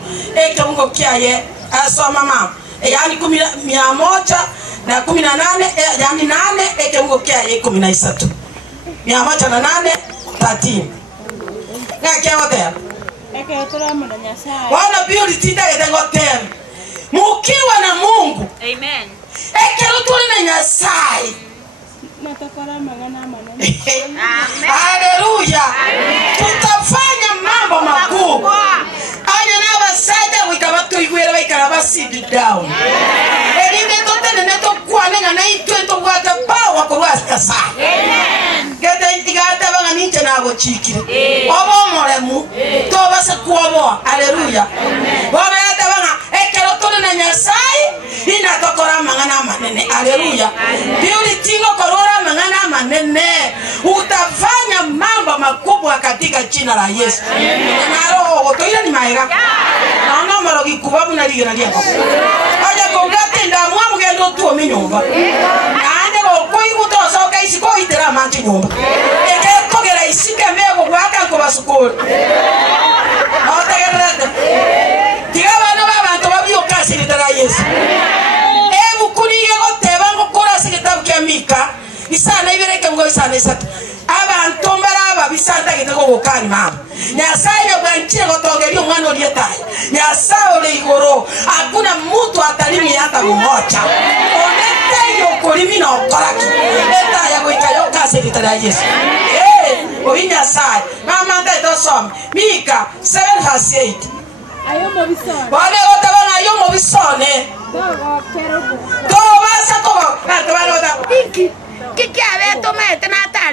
kebugo kiaye asoma mama yani 118 yani 8 kebugo kiaye 13 108 13 ngake hotel ekeotora mwana Nyasaye wana purity ite hotel mukiwa na Mungu amen ekero tuli na Nyasaye natokora mangana manene haleluya tutafanya mambo makubwa anya na basada wikabatu igwera baikara basidi down elinde totene neto kwanenga na itwento bwata power ko bwasa amen gete intigata banga ninche nabo chikire obo moremu to base kuobo haleluya baba yata banga ekero tole na Nyasaye ina tokora mangana manene haleluya purity ngo korora mangana manene utafanya mambo makubwa katika jina la Yesu na roho toile ni maiga naona maro gikubabu na ligera liako aja kongate ndamu amugendo tuo minyumba ande go koiguto soka isiko itera manchi nyumba eke kogera isike mego gwaka ko basukuru otagerete tigabana babantu babyo kasi litera Yesu kuriye goteba ngo kora sigitabu kya Mika isana ibereke ngo isana isatu abantu mbara babisanda gitego gukani mama Nyasaye bwanchire gotongeri umwana olietaye Nyasaye ole igoro hakuna mtu atalimi hata mmoja onete yokolimi na okoraki eta ya goikayo kasi litera Yesu oyi Nyasaye mama nda dosoma Mika 7:8 ayomo bisone wale otabana ayomo bisone dogo kerobo todo basa como, kiki abeto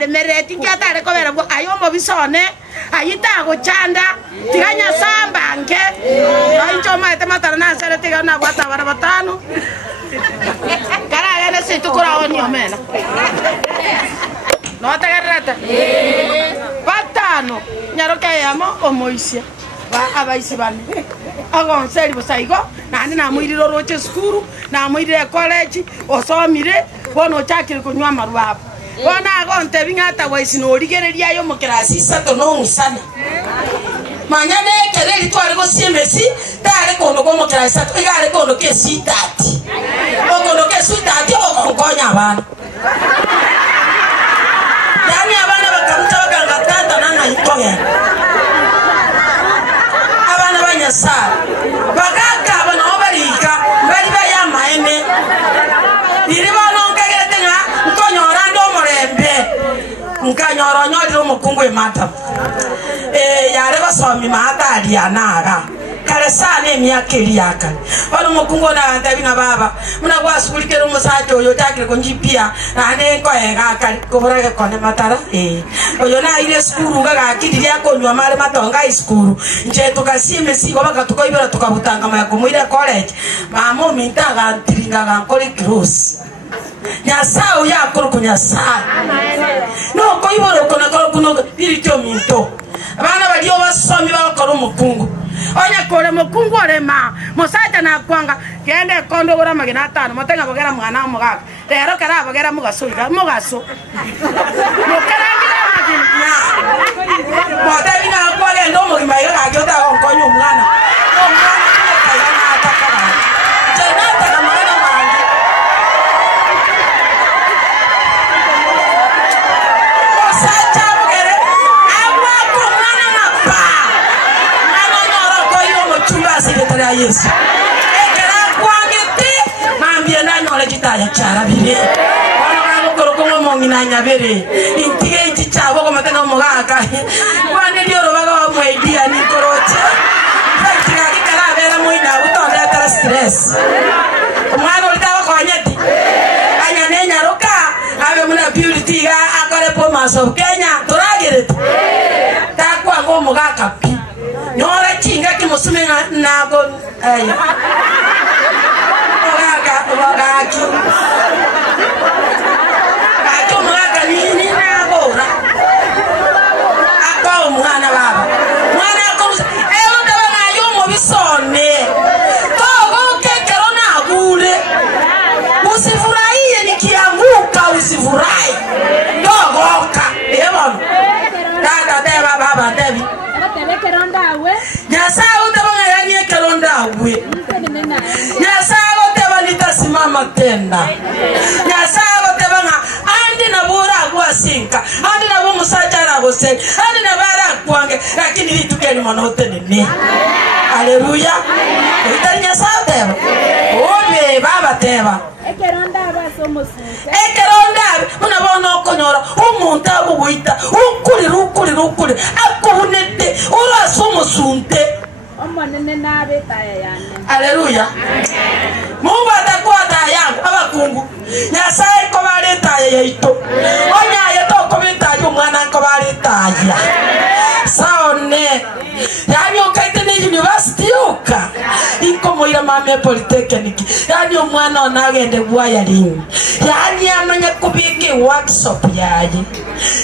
emereti ngatare kobera bwo ayo mo bisone ayita go chanda tiganya sambange ainjo maete matara na sere tiga na bata bara batano kara ene se tukura oni omena no tagarata batano nyaroke yamo omoisia ba abaisi bane agon seri bosaigo nani na muiriro roche skuru na muirire college osomire bono chakire kunywa marwabo bona agon tebingata waisi no rigereria yo mukirasi sato no musana manyane kereri twari go CMC tare kondo go mukirasi sato igare kondo ke sitati okondo ke sitati okongonya abana yani abana bakamuta bakangata nana itoya abana banyasara bagaka abana obarika bari bayamaene iriba nongegerete nga nkonyora ndo murembe nkanyoro nyodiro mukungu emata yare basomi mata alianaga kale sana emyaka eliyaka bano mukungu na ndabina baba muna gwasukulikera umusaje oyo takire konjipia ane ko ega koborage kone matara oyo na ile skuru gaga kidiri akonywa mare matonga iskuru nje tukasime sigo baka tukoibera tukabutanga maya kumuire college mama mintaga ntiringa gankole cross nyasao yakoro kunyasa no koiboro kona koro kuno birito minto abana bali obasomi bakoro mukungu onya kore mukungu orema musaja na kwanga kende kondo gora magina atano motenga bogera mwana mugaka rero kara bogera mugasoira mugaso mukarangira magina motabina kwale ndo mugima iga gagota onkonyo umwana kayana atakara janata kama mwana mwana musaja bogera abwa ko mwana mapa chumba sekretari ya Yesu ekera kwangete mambia nanyola kitaya chara bire bana bana koroko mongina nyabere intige ichichabo ko matanga mugaka kwane lioro baga mwedia ni koroche fakira kikara bera moina utonda tara stress mwana ulitawa kwa nyeti anya nenya roka abe muna beauty ga akore po maso Kenya turagerete takwa ngo mugaka nyora chinga kimusume nago ayo ogaki kato mwaga nini nagora akwa mwana baba mwana ko eyo ndabana yo mu bisone togo kekero nagure usifurahie nikianguka usifurahi togoka ebona dada deba baba debi nyasa utabanga yani ekelonda we nyasa utaba nitasimama tena nyasa utabanga andi na bora kwa sinka andi na bomu sajana gose andi na bara kwange lakini litukeni manote nini haleluya itali nyasa utaba obe baba teba ekeronda munabona okonyora umuntu abubuita ukuri akubunete urasomo sunte omonene nabe taya yane haleluya Mungu atakuwa taya yangu abakungu nyasaye ko bari taya yaito onya yeto ko bitaye umwana ko bari taya saone yani ukaite ne university uka inko moira mame polytechnic yani umwana onagende bwaya lini yani amanya kubike workshop yaje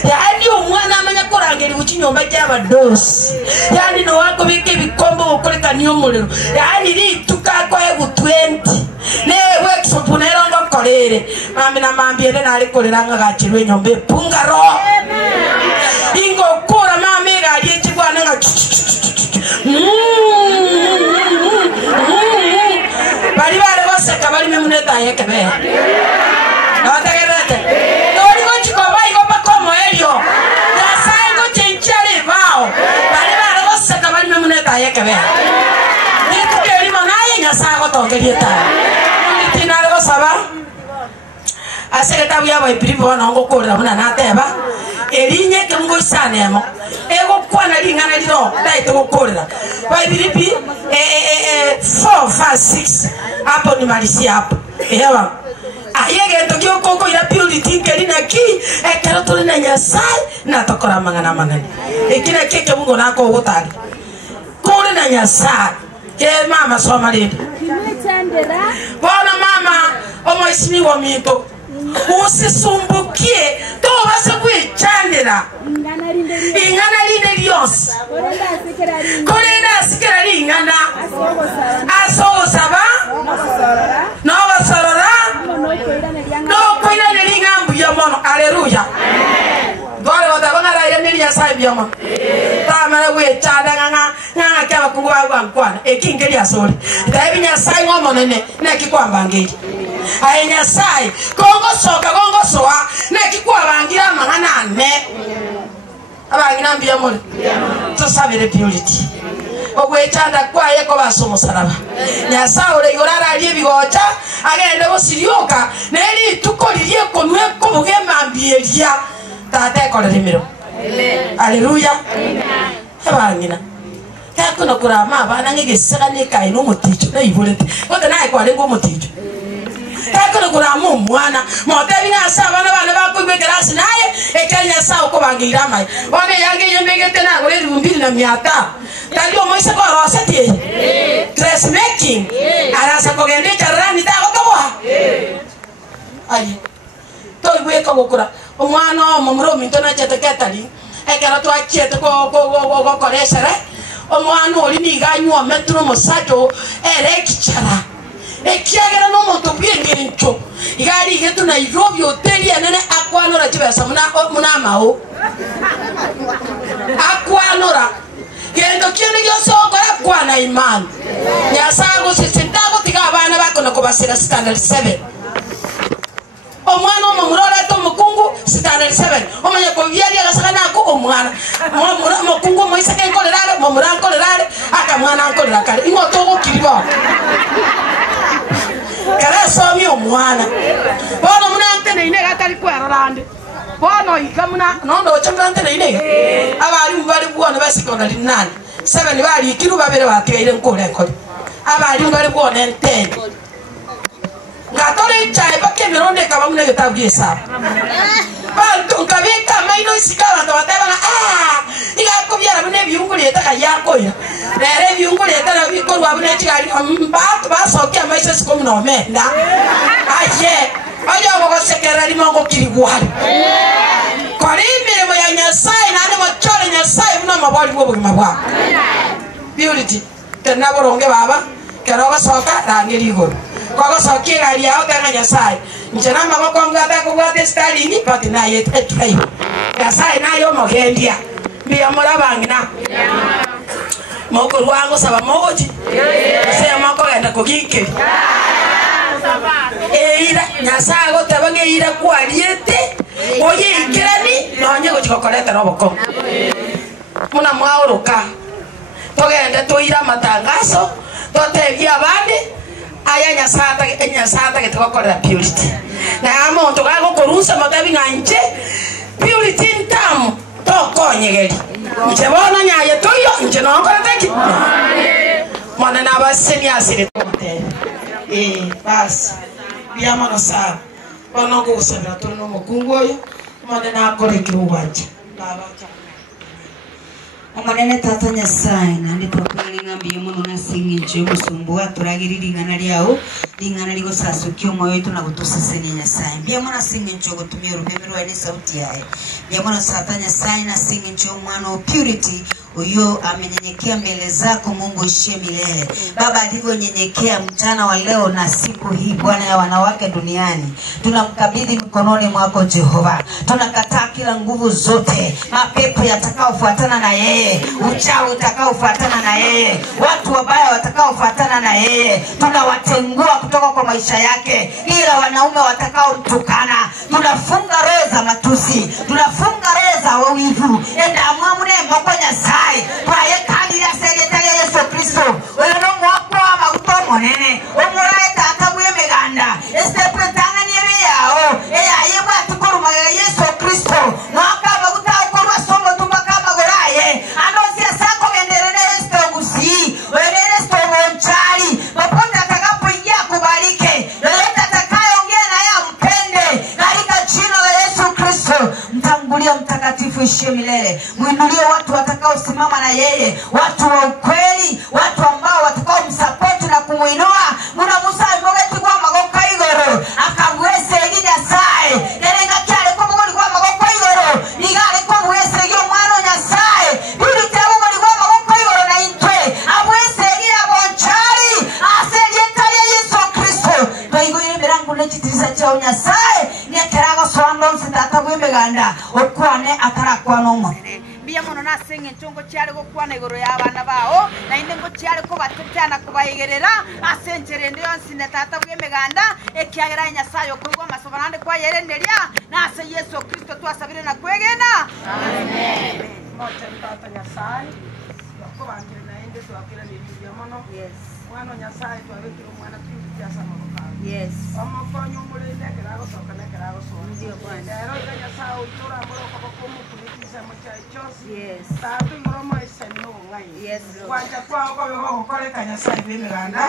yani umwana amanya kurangeri ukinyomba cy'abadosi yani no wakubike bikombo ukoreka niyo mulero yani lituka ko egu 20 ne workshop nerongo korere mame na mambiere nari koreranga gachirwe nyombe pungaro ingo kora mame gari ekigwana nga bari baseka bari memuneta yekebe nategerete nori gochikoba igopa komo elio yasaye gochenchare bao bari baseka bari memuneta yekebe nitukeri manaye nyasaye gotongerie ta nitinare gosaba asegeta bya baipiripo bana ngo korera buna nateba elinye kemgo isanemo ego kwana lingana lino daito gokorera baipiripi 4 5 6 hapo ni malisi hapo ewa ayege to kyo koko ira purity kelina ki ekero tuli na Nyasaye na tokora mangana mangana ikina keke Mungu nako gutari kore na Nyasaye ke mama soma lidi bona mama omoisini wa mito usisumbukie to base kwichandira ingana linde lyose korenda sikera lingana asosaba no basorora no koina nelingambu ya mono haleluya dole wadabanga la ile Nyasaye byama tamara we chada nganga kaba kungwa kwankwana ekingeli asori daibi Nyasaye ngomo nene nekikwamba ngeli aye Nyasaye kongo soa nekikwabangira mangana ne abangina mbiya mole tusabire purity ogwechanda kwaye ko basomusaraba Nyasaye ore yorara ali ebigocha agende bosirioka neri tukolirie konwe ko bugemambieria tate kolerimiro haleluya abangina takuno kurama abana ngegesega nekai no muticho na ibolete kote naye kwale ngo muticho takuno kurama umwana motebi Nyasaye abana bakugwe gerasi naye ekanya Nyasaye ko bangira mai one yange yembegete na gore 2000 tali omoise ko rosati dressmaking arasa ko gende charani ta ko towa ayi to igwe ko gukura umwana omumro minto na cheteketali ekero twachete ko koresere omwana oli niganywa metro mosajo erekichara ekiagera no muntu bwengere ncho igari getu na Nairobi hoteli anene akwanora chibesa muna mao akwanora kendo kindi gyosoko akwana imani Nyasaye sisitago tiga abana bakona kubasira standard 7 omwana omurora to mukungu standard 7 omanya ko byali agasaka nako omwana mukungu moise ke nkolerare momura nkolerare aka mwana nkolera kale ingoto go kiriba kara somi omwana bono muna antene ine gatali kwerarande bono ikamuna nondo chamba antene ine abali mbali bwona basikoga linani 7 bali ikiru babere bateire nkole nkole abali mbali bwona 10 ngatore chai bake mironde kaba mune getabye sa bantu kabeka maino isikaba tabataba igakubyara mune byungu leta kayakoya nere byungu leta na bikorwa mune chigari mbato basoke amaise sikomu no menda aye ayo go sekera limongo kirigwari korimire mo ya Nyasaye nane mo chole Nyasaye muna mabali bwo bugima bwa purity tenaboronge baba keroga soka rangirigo kwa sokie gari yao tena Nyasaye njena mama kwa ngata kubate staringi pati na yete trai Nyasaye nayo mogendia mbia murabangina moko rwango saba moji se mako enda kugike ira Nyasaye gotabange ira kwariete oye ikirani nonye gochikokoreta roboko muna mwaoroka togende toira matangazo totebia abandi aya Nyasaye gitikokorera purity na amonto gago korusa matabi nganje purity ntamu tokonyegeri nje bona nyaye toyo nje nonkoreteki mwana na baseni asire tote bas biyama no sa bono go usabira tono mukungoyo mwana na akorekira ubanje baba Amanene tata Nyasaye nandi twakuli ngambi muno nasingi nje musumbua turagirira ingana lyao ingana ligo sasukyo moyo wetu na gutosesene Nyasaye mbia mwana singi nje gutumia urumeme rwa sauti yae mbia mwana tata Nyasaye na singi nje mwana wa purity uyo amenyenyekea mbele zako Mungu ishie milele baba alivyonyenyekea mchana wa leo na siku hii Bwana ya wanawake duniani tunamkabidhi mikononi mwako Jehova tunakataa kila nguvu zote mapepo yatakaofuatana na yeye uchawi utakaofuatana na yeye watu wabaya watakaofuatana na yeye tunawatengua kutoka kwa maisha yake ila wanaume watakaomtukana tunafunga roho za matusi tunafunga roho za wivu enda amwamune mboko Nyasaye paye kandi ya sekretari ya Yesu Kristo wewe no mwako amaguto monene omuraye tata bwemeganda estepretanga niye yao yebwa tukoruma ya Yesu Kristo mwaka amaguto ukorwa somo tupaka magoraye anosia sako genderene estogusi wewe estovonchari maponda atakapoingia kubariki yoyote atakayeongea na yeye ampende katika jina la Yesu Kristo mtanguli Mwinulie mtakatifu ishie milele. Mwinulie watu watakaosimama na yeye, watu wa ukweli, watu ambao watakao msapoti na kumuinua. Muna Musa mwageti kwa magoka igoro akamwese gija sai yerenga kyale ko mugoli kwa magoka igoro nigale ko mwese gyo mwana nyasaye bili tabo mugoli kwa magoka igoro na intwe amwese gija bonchari aselieta Yesu Kristo baigo ire berangu n'ekitiriza cya nyasaye nekeraga swando sitata bwembeganda okwane atarakwa nomo biya mono nasenga entongo cyari go kwana igoro y'abana bao na inde ngo cyari ko batetana kubayegerera asenjere ndi yonsi ne tata bwemeganda ekyagera nyasaye okurwa masobanande kwa yerenderia nase Yesu Kristo twasabire na kwegena amen mocha tata nyasaye ko bangire na inde twakira ni biya mono yes mwana nyasaye twabekira mwana twibya sama ko yes amafanyo mulende kerago sokana kerago so ndio bwana ero nyasaye utura moroko ko kumukubitiza mocha chose yes tatu ngoromo iseno ngai yes kwanja kwao ko bego gukoreka nyasaye bimiganda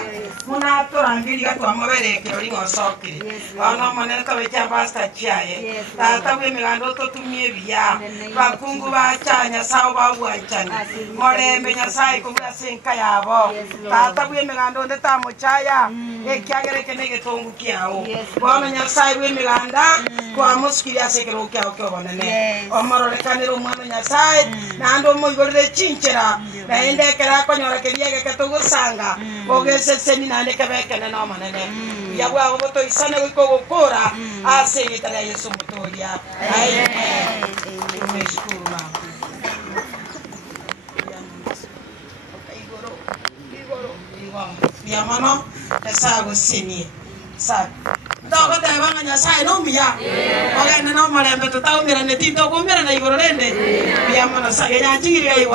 muna turangiriga twamabereke uri ngosokire bana manene kabecha basta chiaye tata bimiganda totumie biya bakungu bacha nyasaye babwachani morembe nyasaye kubwa senka yabo tata bimiganda onde tamochaya ekyagereke negetongu kyao bwana nyasaye bimiganda kwa muskiria sekero kyao kyo bonene omororekaniro mwana nyasaye nando moigorere chinchera na ende kera konyora keriege katugusanga ogeseseni nande kebekene no manene yabwa goboto isane go gukora ase itara Yesu mutoria amen tumeshukuru mama ya mano esa go sini sa dogo te banga nyasaye no miya ogene no malembe to taumira ne tinto kumira na igoro rende ya mano sa ya chingiri